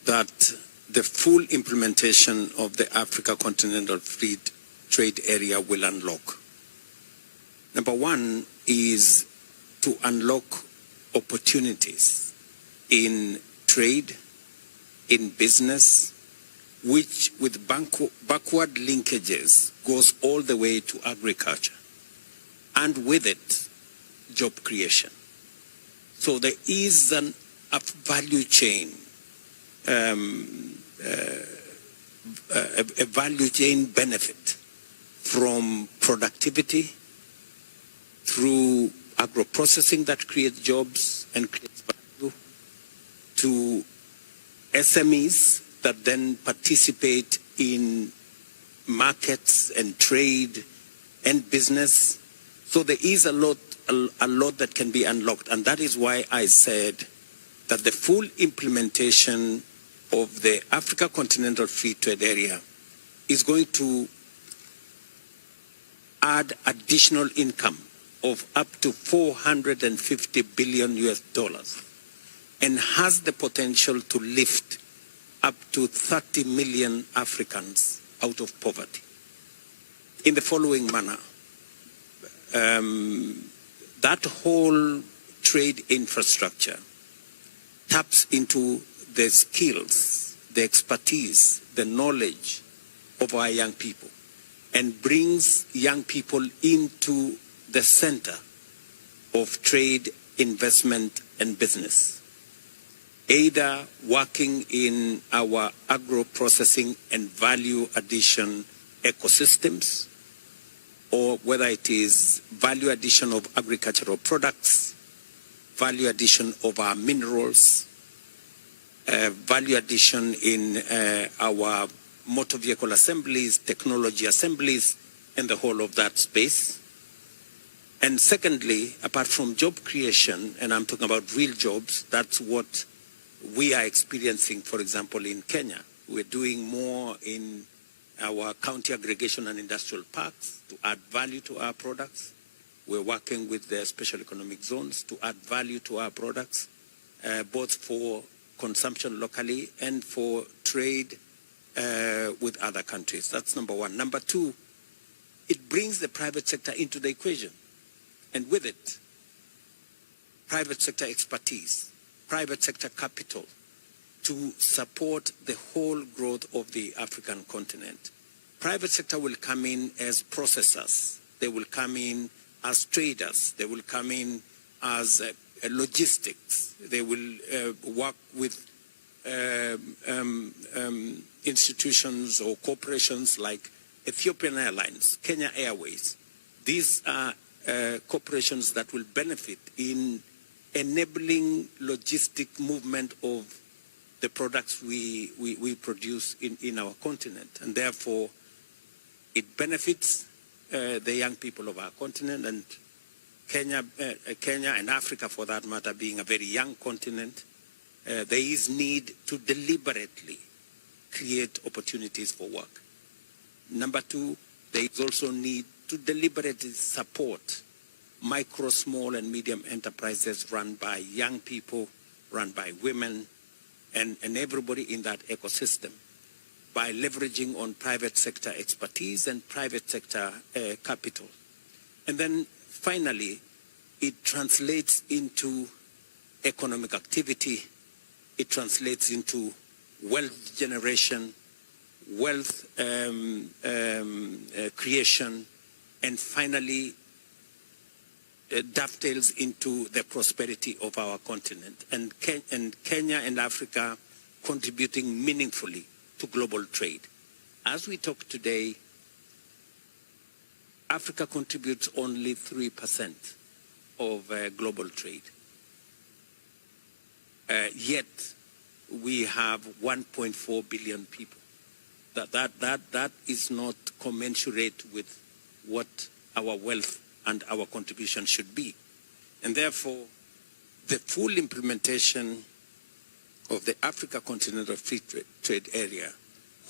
that the full implementation of the Africa Continental Free Trade Area will unlock. Number one is to unlock opportunities in trade, in business, which with backward linkages goes all the way to agriculture, and with it, job creation. So there is a value chain, a value chain benefit from productivity through agro-processing that creates jobs and creates value, to SMEs that then participate in markets and trade and business. So there is a lot that can be unlocked, and that is why I said that the full implementation of the Africa Continental Free Trade Area is going to add additional income of up to $450 billion and has the potential to lift up to 30 million Africans out of poverty in the following manner. that whole trade infrastructure taps into the skills, the expertise, the knowledge of our young people and brings young people into the center of trade, investment, and business, either working in our agro-processing and value addition ecosystems, or whether it is value addition of agricultural products, value addition of our minerals, value addition in our motor vehicle assemblies, technology assemblies, and the whole of that space. And secondly, apart from job creation, and I'm talking about real jobs, that's what we are experiencing, for example, in Kenya. We're doing more in our county aggregation and industrial parks to add value to our products. We're working with the special economic zones to add value to our products, both for consumption locally and for trade with other countries. That's number one. Number two, it brings the private sector into the equation. And with it, private sector expertise, private sector capital to support the whole growth of the African continent. Private sector will come in as processors. They will come in as traders. They will come in as logistics. They will work with institutions or corporations like Ethiopian Airlines, Kenya Airways. These are corporations that will benefit in enabling logistic movement of the products we produce in our continent. And therefore, it benefits the young people of our continent, and Kenya and Africa, for that matter, being a very young continent, there is need to deliberately create opportunities for work. Number two, there is also need to deliberately support micro, small, and medium enterprises run by young people, run by women, and everybody in that ecosystem by leveraging on private sector expertise and private sector capital. And then finally, it translates into economic activity. It translates into wealth generation, wealth creation, and finally dovetails into the prosperity of our continent. And Kenya and Africa contributing meaningfully to global trade. As we talk today, Africa contributes only 3% of global trade. Yet we have 1.4 billion people. That is not commensurate with what our wealth and our contribution should be. And therefore, the full implementation of the Africa Continental Free Trade Area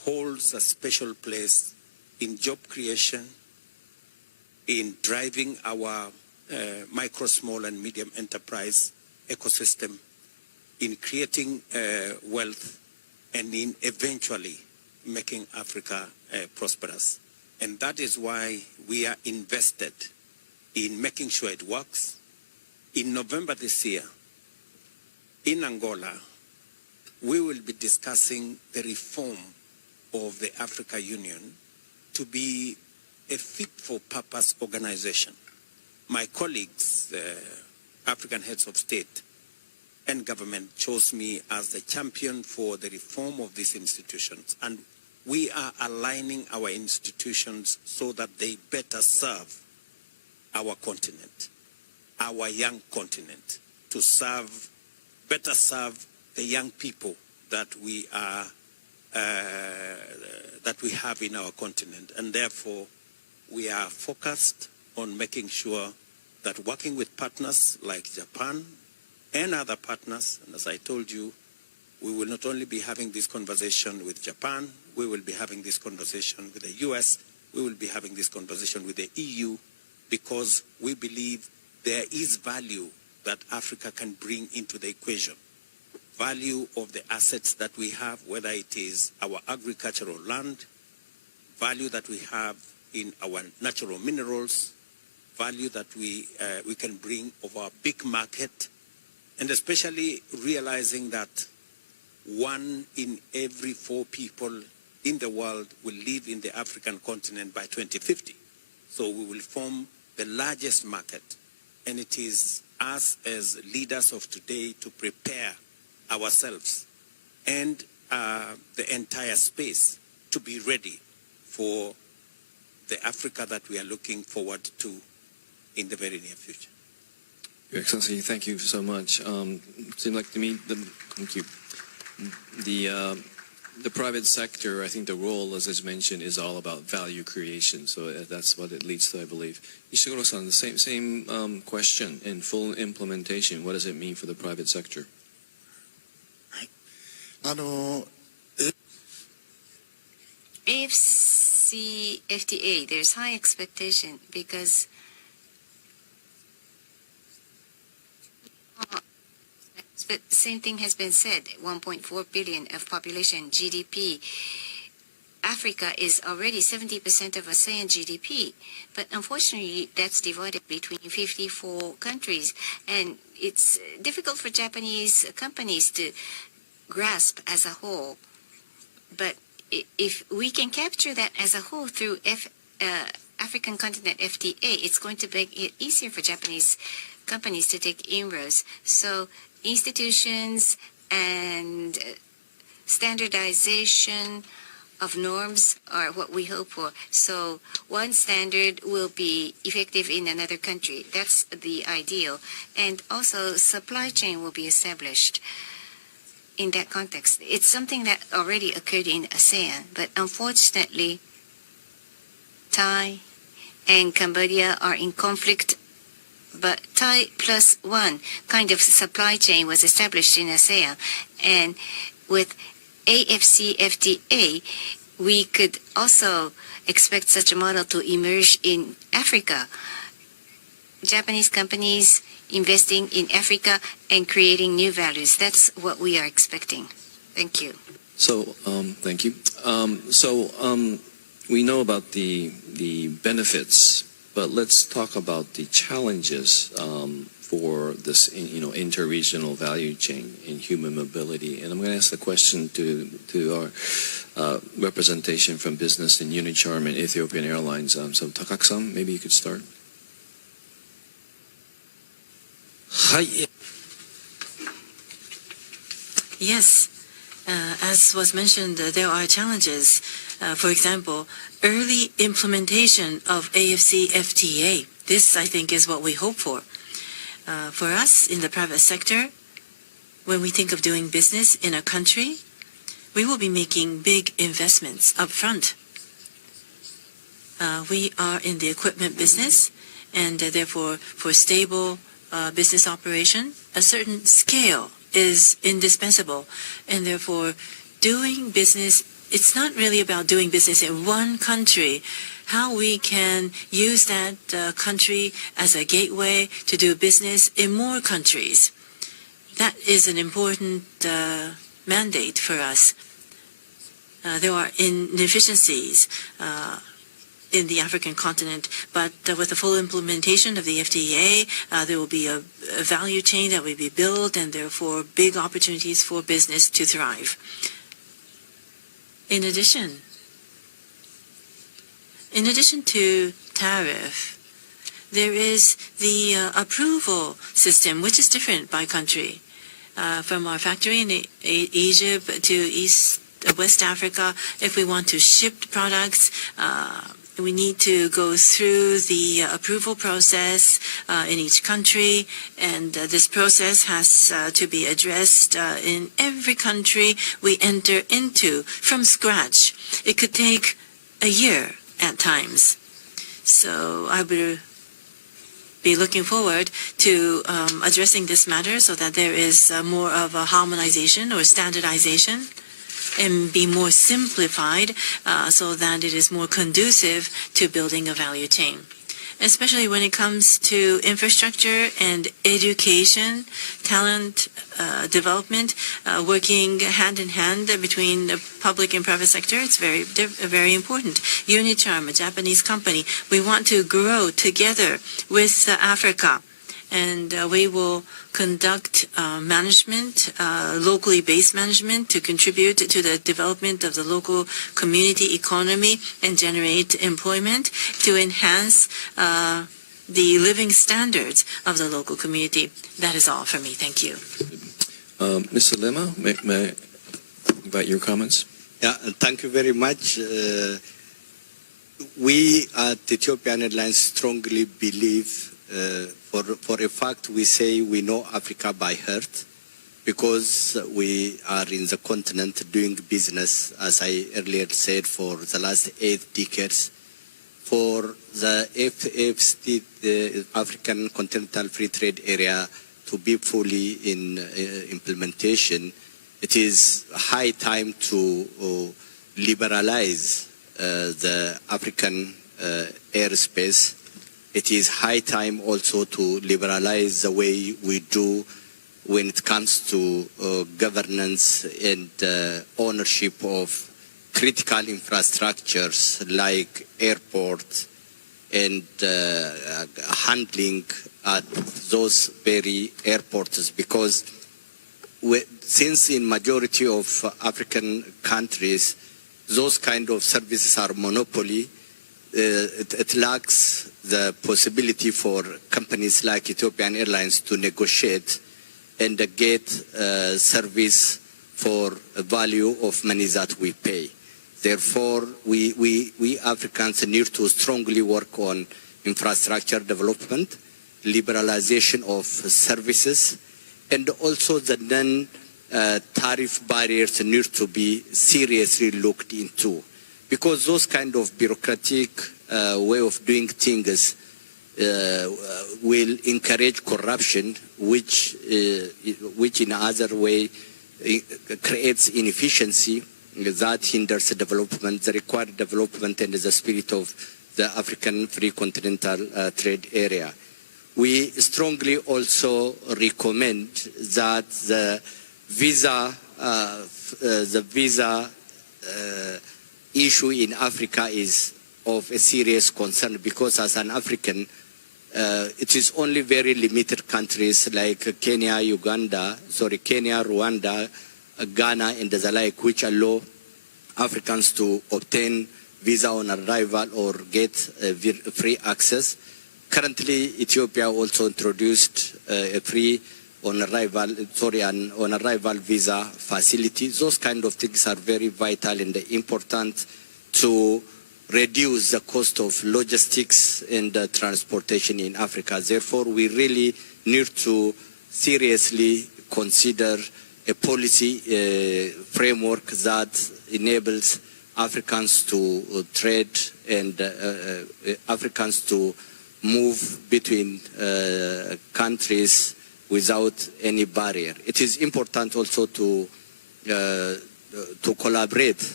holds a special place in job creation, in driving our micro, small, and medium enterprise ecosystem, in creating wealth, and in eventually making Africa prosperous. And that is why we are invested in making sure it works. In November this year, in Angola, we will be discussing the reform of the Africa Union to be a fit-for-purpose organization. My colleagues, African heads of state and government, chose me as the champion for the reform of these institutions. And we are aligning our institutions so that they better serve our continent, our young continent, to better serve the young people that we have in our continent. And therefore, we are focused on making sure that working with partners like Japan and other partners, and as I told you, we will not only be having this conversation with Japan, we will be having this conversation with the US, we will be having this conversation with the EU, because we believe there is value that Africa can bring into the equation. Value of the assets that we have, whether it is our agricultural land, value that we have in our natural minerals, value that we can bring of our big market, and especially realizing that 1 in every 4 people in the world will live in the African continent by 2050. So we will form the largest market, and it is us as leaders of today to prepare ourselves and the entire space to be ready for the Africa that we are looking forward to in the very near future. Your Excellency, thank you so much. Seemed like to me, thank you. The private sector, I think the role, as is mentioned, is all about value creation. So that's what it leads to, I believe. Ishiguro-san, the same question. In full implementation, what does it mean for the private sector? AFCFTA, there's high expectation because but same thing has been said, 1.4 billion of population, GDP. Africa is already 70% of ASEAN GDP, but unfortunately that's divided between 54 countries, and it's difficult for Japanese companies to grasp as a whole. But if we can capture that as a whole through African continent FTA, it's going to make it easier for Japanese companies to take inroads. So institutions and standardization of norms are what we hope for. So one standard will be effective in another country. That's the ideal. And also supply chain will be established in that context. It's something that already occurred in ASEAN, but unfortunately Thai and Cambodia are in conflict. But Thai plus one kind of supply chain was established in ASEAN. And with AFCFTA, we could also expect such a model to emerge in Africa. Japanese companies investing in Africa and creating new values. That's what we are expecting. Thank you. So, thank you. We know about the benefits, but let's talk about the challenges for this, interregional value chain in human mobility. And I'm going to ask the question to our representation from business in Unicharm and Ethiopian Airlines. So Takak-san, maybe you could start. Yes, as was mentioned, there are challenges. For example, early implementation of AFCFTA. This, I think, is what we hope for. For us in the private sector, when we think of doing business in a country, we will be making big investments up front. We are in the equipment business, and therefore, for stable business operation, a certain scale is indispensable. And therefore, doing business, it's not really about doing business in one country. How we can use that country as a gateway to do business in more countries. That is an important mandate for us. There are inefficiencies in the African continent, but with the full implementation of the FTA, there will be a value chain that will be built, and therefore big opportunities for business to thrive. In addition to tariff, there is the approval system, which is different by country. From our factory in Egypt to West Africa, if we want to ship products, we need to go through the approval process in each country, and this process has to be addressed in every country we enter into from scratch. It could take a year at times. So I will be looking forward to addressing this matter so that there is more of a harmonization or standardization and be more simplified so that it is more conducive to building a value chain. especially when it comes to infrastructure and education, talent development, working hand in hand between the public and private sector. It's very important. Unicharm, a Japanese company, we want to grow together with Africa. And we will conduct management, locally based management, to contribute to the development of the local community economy and generate employment to enhance the living standards of the local community. That is all for me. Thank you. Mr. Lema, may I invite your comments? Yeah, thank you very much. We at Ethiopian Airlines strongly believe, for a fact, we say we know Africa by heart, because we are in the continent doing business, as I earlier said, for the last 8 decades. For the AfCFTA, the African Continental Free Trade Area, to be fully in implementation, it is high time to liberalize the African airspace. It is high time also to liberalize the way we do when it comes to governance and ownership of critical infrastructures like airports and handling at those very airports, because since in majority of African countries those kind of services are monopoly, it lacks the possibility for companies like Ethiopian Airlines to negotiate and get service for a value of money that we pay. Therefore, we Africans need to strongly work on infrastructure development, liberalization of services, and also the non-tariff barriers need to be seriously looked into, because those kind of bureaucratic way of doing things will encourage corruption, which in other way creates inefficiency that hinders the development, the required development and the spirit of the African Free Continental Trade Area. We strongly also recommend that the visa issue in Africa is of a serious concern, because as an African, it is only very limited countries like Kenya, Rwanda, Ghana, and the like, which allow Africans to obtain visa on arrival or get free access. Currently, Ethiopia also introduced a free on arrival visa facility. Those kind of things are very vital and important to reduce the cost of logistics and transportation in Africa. Therefore, we really need to seriously consider a policy framework that enables Africans to trade and Africans to move between countries without any barrier. It is important also to collaborate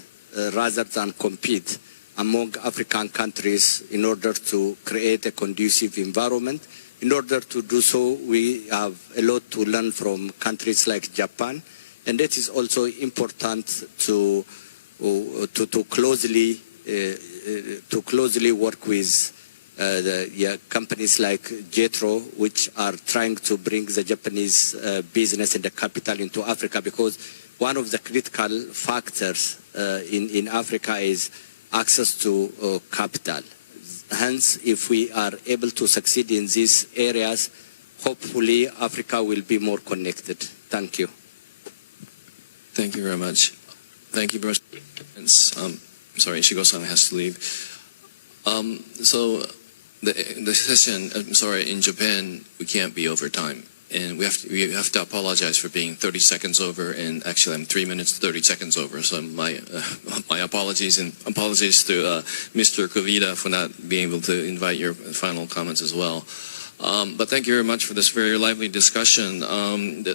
rather than compete among African countries in order to create a conducive environment. In order to do so, we have a lot to learn from countries like Japan, and it is also important to closely work with companies like JETRO, which are trying to bring the Japanese business and the capital into Africa, because one of the critical factors in Africa is access to capital. Hence, if we are able to succeed in these areas, hopefully Africa will be more connected. Thank you. Thank you very much. Thank you very much. Sorry, Shigo-san has to leave. So the session, I'm sorry, in Japan, we can't be over time. And we have to apologize for being 30 seconds over, and actually I'm 3 minutes 30 seconds over. So my apologies, and apologies to Mr. Kovida for not being able to invite your final comments as well. But thank you very much for this very lively discussion.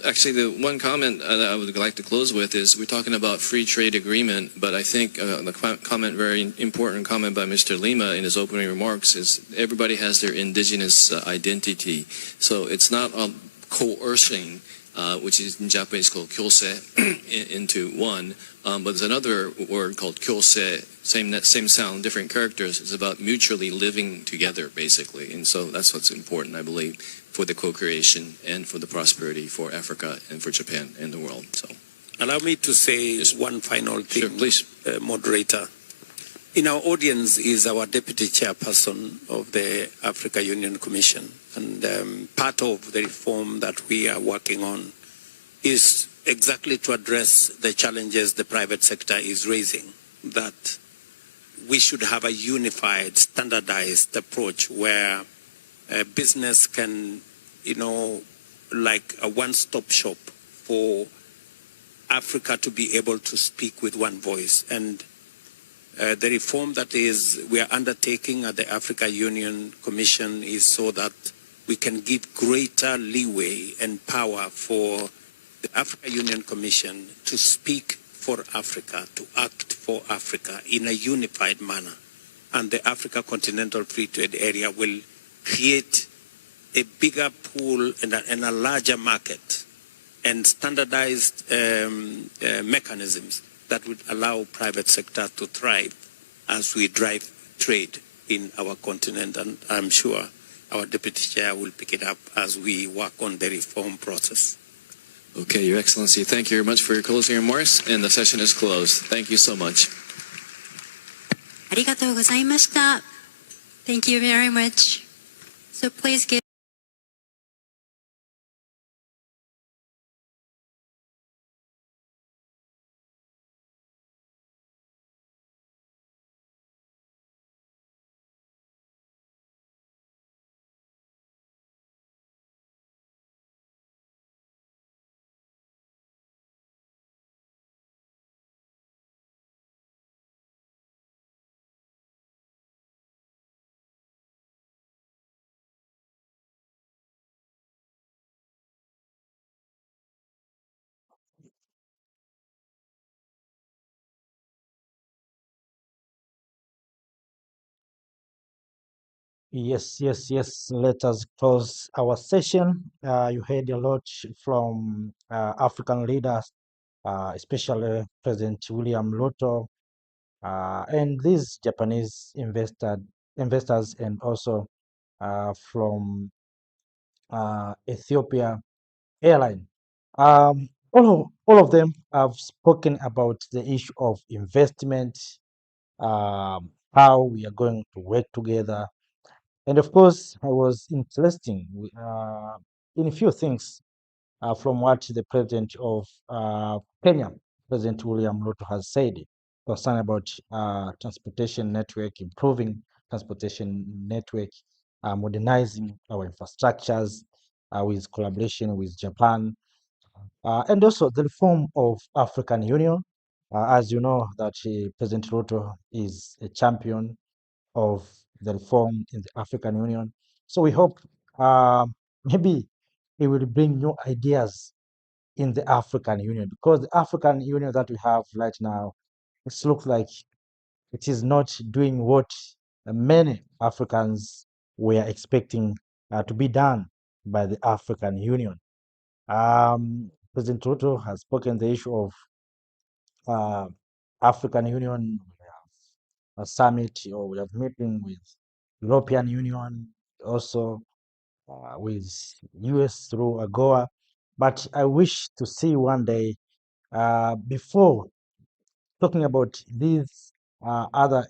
Actually, the one comment that I would like to close with is we're talking about free trade agreement, but I think the comment, very important comment by Mr. Lima in his opening remarks is everybody has their indigenous identity. So it's not coercing, which is in Japanese called kyose, into one. But there's another word called kyose, same sound, different characters. It's about mutually living together, basically. And so that's what's important, I believe, for the co-creation and for the prosperity for Africa and for Japan and the world. So, allow me to say one final thing, sure, please. Moderator. In our audience is our Deputy Chairperson of the Africa Union Commission. And part of the reform that we are working on is exactly to address the challenges the private sector is raising, that we should have a unified, standardized approach where business can, like a one-stop shop for Africa to be able to speak with one voice. And the reform that we are undertaking at the Africa Union Commission is so that we can give greater leeway and power for the Africa Union Commission to speak for Africa, to act for Africa in a unified manner. And the Africa Continental Free Trade Area will create a bigger pool and a larger market and standardized mechanisms that would allow private sector to thrive as we drive trade in our continent. And I'm sure our Deputy Chair will pick it up as we work on the reform process. Okay, Your Excellency, thank you very much for your closing remarks, and the session is closed. Thank you so much. ありがとうございました。Thank you very much. So please give Yes, yes, yes. Let us close our session. You heard a lot from African leaders, especially President William Ruto, and these Japanese investors, and also from Ethiopia Airline. All of them have spoken about the issue of investment, how we are going to work together. And of course, I was interesting in a few things from what the president of Kenya, President William Ruto, has said concerned about transportation network, improving transportation network, modernizing our infrastructures with collaboration with Japan, and also the reform of African Union. As you know, that President Ruto is a champion of the reform in the African Union. So we hope maybe he will bring new ideas in the African Union, because the African Union that we have right now, it looks like it is not doing what many Africans were expecting to be done by the African Union. President Ruto has spoken the issue of African Union. We have a summit, or we have meeting with European Union, also with US through AGOA. But I wish to see one day, before talking about these other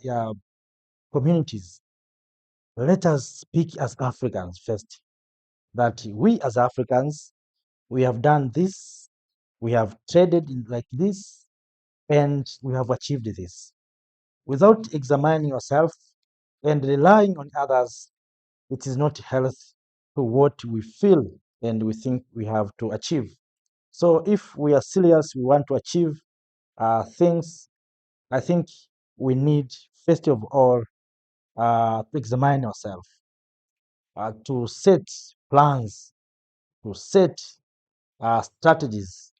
communities, let us speak as Africans first. That we as Africans, we have done this, we have traded in like this, and we have achieved this. Without examining yourself and relying on others, it is not healthy to what we feel and we think we have to achieve. So if we are serious, we want to achieve things, I think we need, first of all, to examine ourselves. to set plans, to set strategies.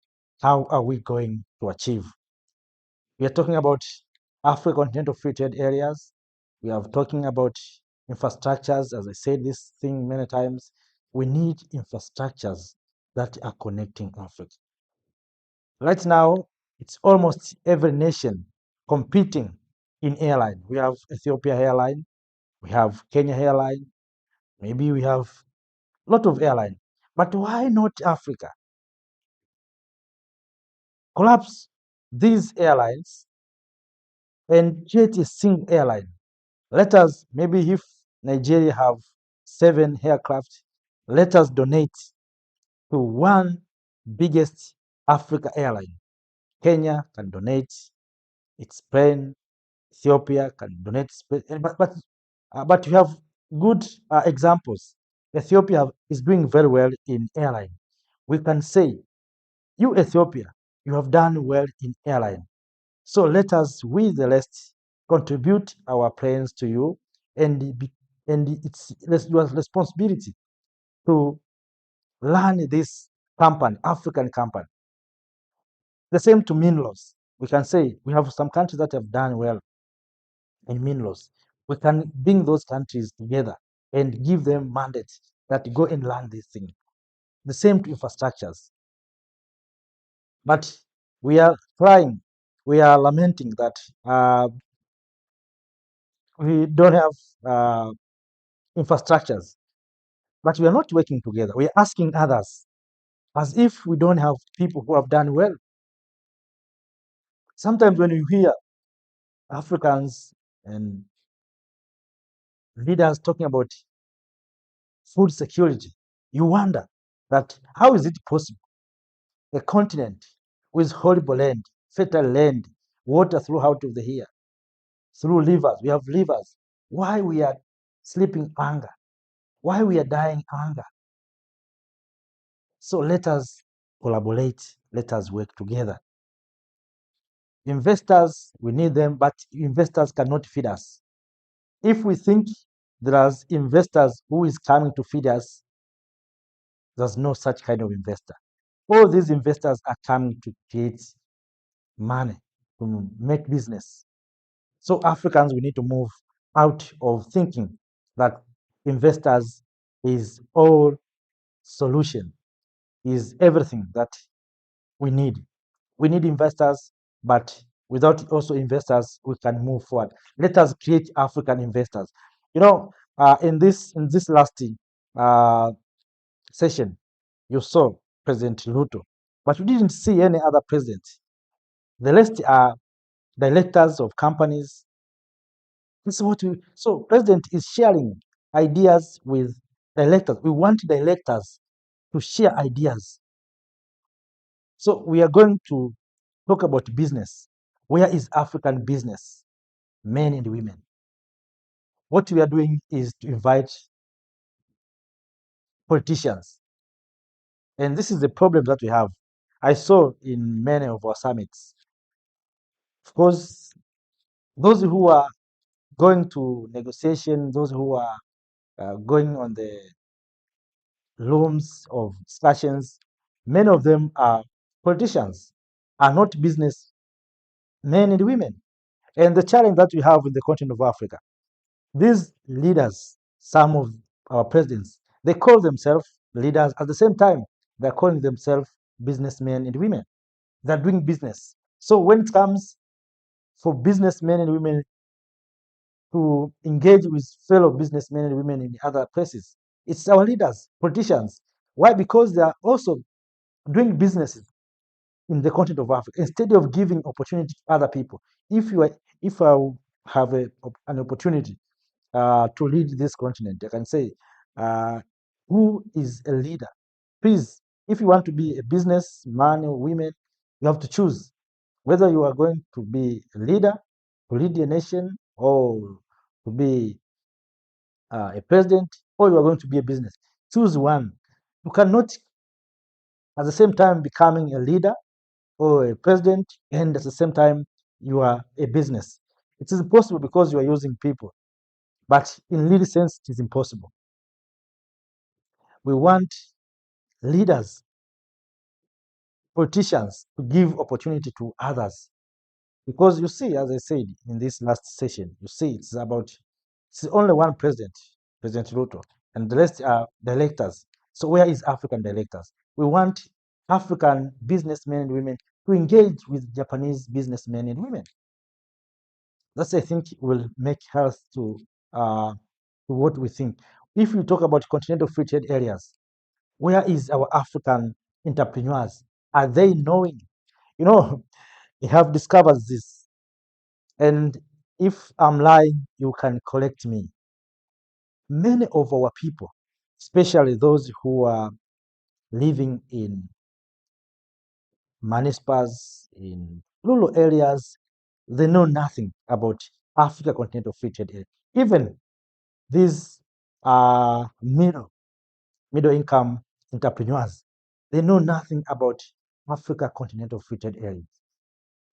How are we going to achieve? We are talking about Africa continental free trade areas. We are talking about infrastructures. As I said this thing many times, we need infrastructures that are connecting Africa. Right now, it's almost every nation competing in airline. We have Ethiopia Airline, we have Kenya Airline, maybe we have a lot of airline. But why not Africa? Collapse these airlines and create a single airline. Let us, maybe if Nigeria have 7 aircraft, let us donate to one biggest Africa airline. Kenya can donate its plane, Ethiopia can donate, but you have good examples. Ethiopia is doing very well in airline. We can say, you Ethiopia, you have done well in airline. So let us, we the rest, contribute our planes to you, and it's your responsibility to learn this company, African company. The same to minerals. We can say we have some countries that have done well in minerals. We can bring those countries together and give them mandates that go and learn this thing. The same to infrastructures. But we are crying, we are lamenting that we don't have infrastructures, but we are not working together. We are asking others as if we don't have people who have done well. Sometimes when you hear Africans and leaders talking about food security, you wonder that how is it possible? A continent with horrible land, fertile land, water throughout of the year, through rivers, we have rivers. Why we are sleeping hunger? Why we are dying hunger? So let us collaborate, let us work together. Investors, we need them, but investors cannot feed us. If we think there are investors who is coming to feed us, there's no such kind of investor. All these investors are coming to create money, to make business. So Africans, we need to move out of thinking that investors is all solution, is everything that we need. We need investors, but without also investors, we can move forward. Let us create African investors. You know, in this last uh, session, you saw President Ruto, but you didn't see any other president. The rest are directors of companies. This is what we. So president is sharing ideas with directors. We want directors to share ideas. So we are going to talk about business. Where is African business, men and women? What we are doing is to invite politicians. And this is the problem that we have. I saw in many of our summits. Of course, those who are going to negotiation, those who are going on the rooms of discussions, many of them are politicians, are not business men and women. And the challenge that we have in the continent of Africa, these leaders, some of our presidents, they call themselves leaders. At the same time, they're calling themselves businessmen and women. They're doing business. So when it comes for businessmen and women to engage with fellow businessmen and women in other places, it's our leaders, politicians. Why? Because they are also doing businesses in the continent of Africa instead of giving opportunity to other people. If I have an opportunity to lead this continent, I can say, who is a leader? Please, if you want to be a businessman or women, you have to choose whether you are going to be a leader, to lead a nation, or to be a president, or you are going to be a business. Choose one. You cannot, at the same time, becoming a leader or a president, and at the same time, you are a business. It is impossible because you are using people, but in legal sense, it is impossible. We want leaders, politicians to give opportunity to others. Because you see, as I said in this last session, you see it's only one president, President Ruto, and the rest are directors. So where is African directors? We want African businessmen and women to engage with Japanese businessmen and women. That's, I think, will make health to what we think. If we talk about continental free trade areas, where is our African entrepreneurs? Are they knowing? You know, we have discovered this. And if I'm lying, you can correct me. Many of our people, especially those who are living in municipalities, in rural areas, they know nothing about Africa Continental Free Trade Area. Even these middle income entrepreneurs, they know nothing about Africa Continental Free Trade Area.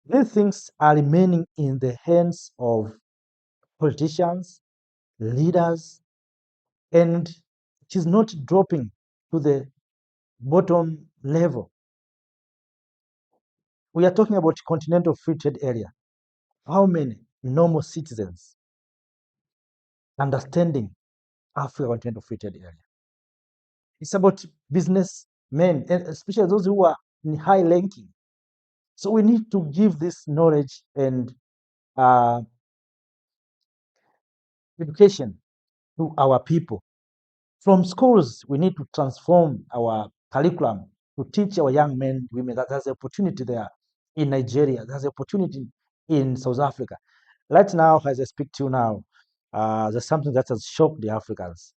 These things are remaining in the hands of politicians, leaders, and it is not dropping to the bottom level. We are talking about continental free trade area. How many normal citizens understanding Africa continental free trade area? It's about businessmen, and especially those who are in high ranking. So we need to give this knowledge and education to our people. From schools, we need to transform our curriculum to teach our young men and women that there's an opportunity there in Nigeria, there's an opportunity in South Africa. Right now, as I speak to you now, there's something that has shocked the Africans.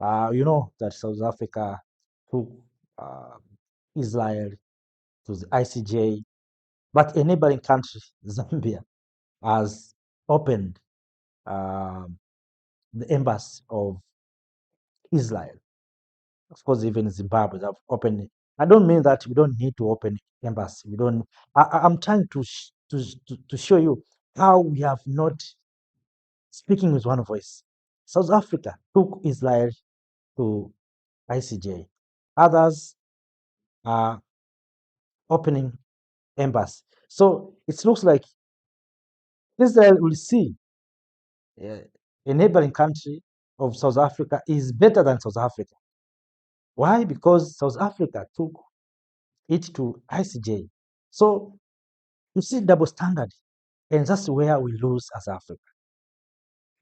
You know that South Africa took Israel to the ICJ, but a neighboring country, Zambia, has opened the embassy of Israel. Of course, even Zimbabwe have opened it. I don't mean that we don't need to open embassy. We don't. I'm trying to show you how we have not speaking with one voice. South Africa took Israel to ICJ. Others are opening embassy. So it looks like Israel will see a neighboring country of South Africa is better than South Africa. Why? Because South Africa took it to ICJ. So you see double standard, and that's where we lose as Africa.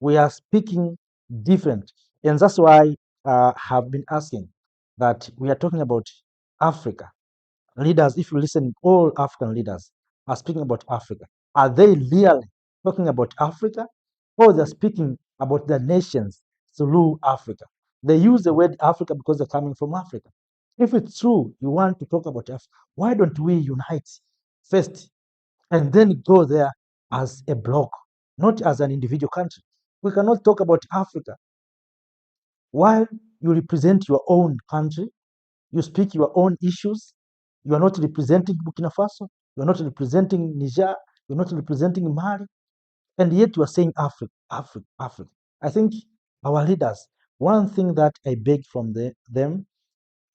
We are speaking different, and that's why I have been asking that we are talking about Africa. Leaders, if you listen, all African leaders are speaking about Africa. Are they really talking about Africa, or they're speaking about their nations through Africa? They use the word Africa because they're coming from Africa. If it's true, you want to talk about Africa, why don't we unite first and then go there as a bloc, not as an individual country? We cannot talk about Africa while you represent your own country, you speak your own issues. You are not representing Burkina Faso, you are not representing Niger, you're not representing Mali, and yet you are saying Africa, Africa, Africa. I think our leaders, one thing that I beg from them,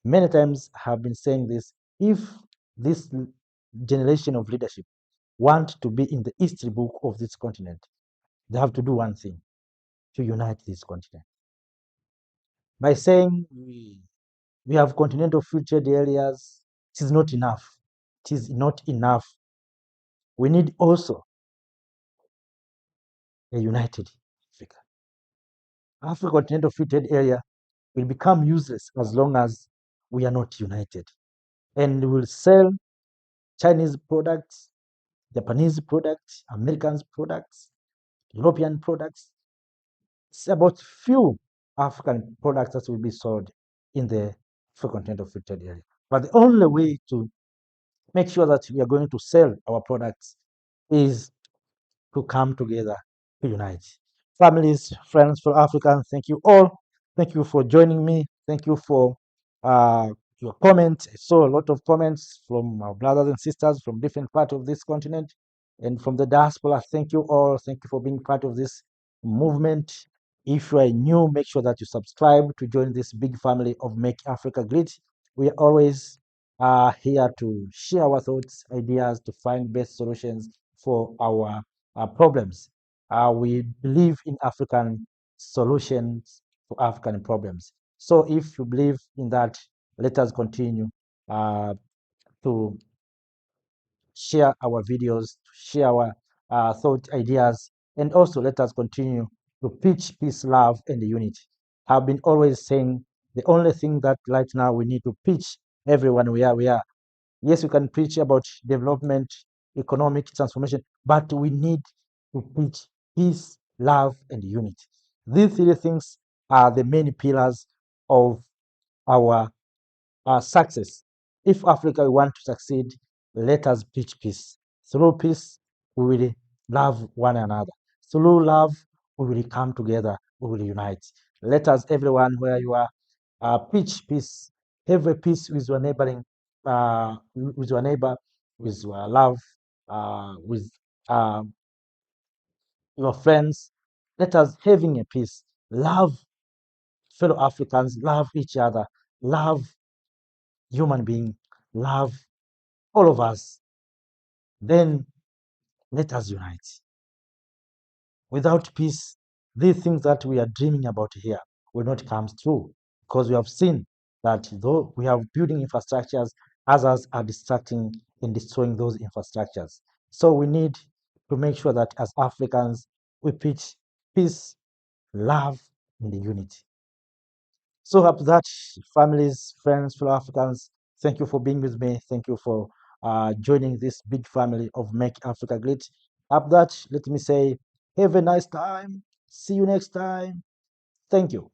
many times have been saying this: if this generation of leadership want to be in the history book of this continent, they have to do one thing: to unite this continent. By saying we have continental free trade areas, it is not enough. It is not enough. We need also a united Africa. Africa continental free trade area will become useless as long as we are not united. And we will sell Chinese products, Japanese products, American products, European products. It's about few African products that will be sold in the Africa continental free trade area. But the only way to make sure that we are going to sell our products is to come together to unite. Families, friends for Africans, thank you all. Thank you for joining me. Thank you for your comments. I saw a lot of comments from our brothers and sisters from different parts of this continent and from the diaspora. Thank you all. Thank you for being part of this movement If you are new, make sure that you subscribe to join this big family of Make Africa Great. We are always here to share our thoughts, ideas, to find best solutions for our problems. We believe in African solutions for African problems. So if you believe in that, let us continue to share our videos, share our thought, ideas, and also let us continue to preach peace, love, and unity. I've been always saying the only thing that right now we need to preach everyone we are. Yes, we can preach about development, economic transformation, but we need to preach peace, love, and unity. These three things are the main pillars of our success. If Africa want to succeed, let us preach peace. Through peace, we will love one another. Through love, we will come together, we will unite. Let us, everyone where you are, preach peace. Have a peace with your neighboring, with your neighbor, with your love, with your friends. Let us having a peace. Love fellow Africans, love each other, love human being, love all of us. Then let us unite. Without peace, these things that we are dreaming about here will not come true, because we have seen that though we have building infrastructures, others are distracting and destroying those infrastructures. So we need to make sure that as Africans, we preach peace, love, and unity. So after that, families, friends, fellow Africans, thank you for being with me. Thank you for joining this big family of Make Africa Great. After that, let me say, have a nice time. See you next time. Thank you.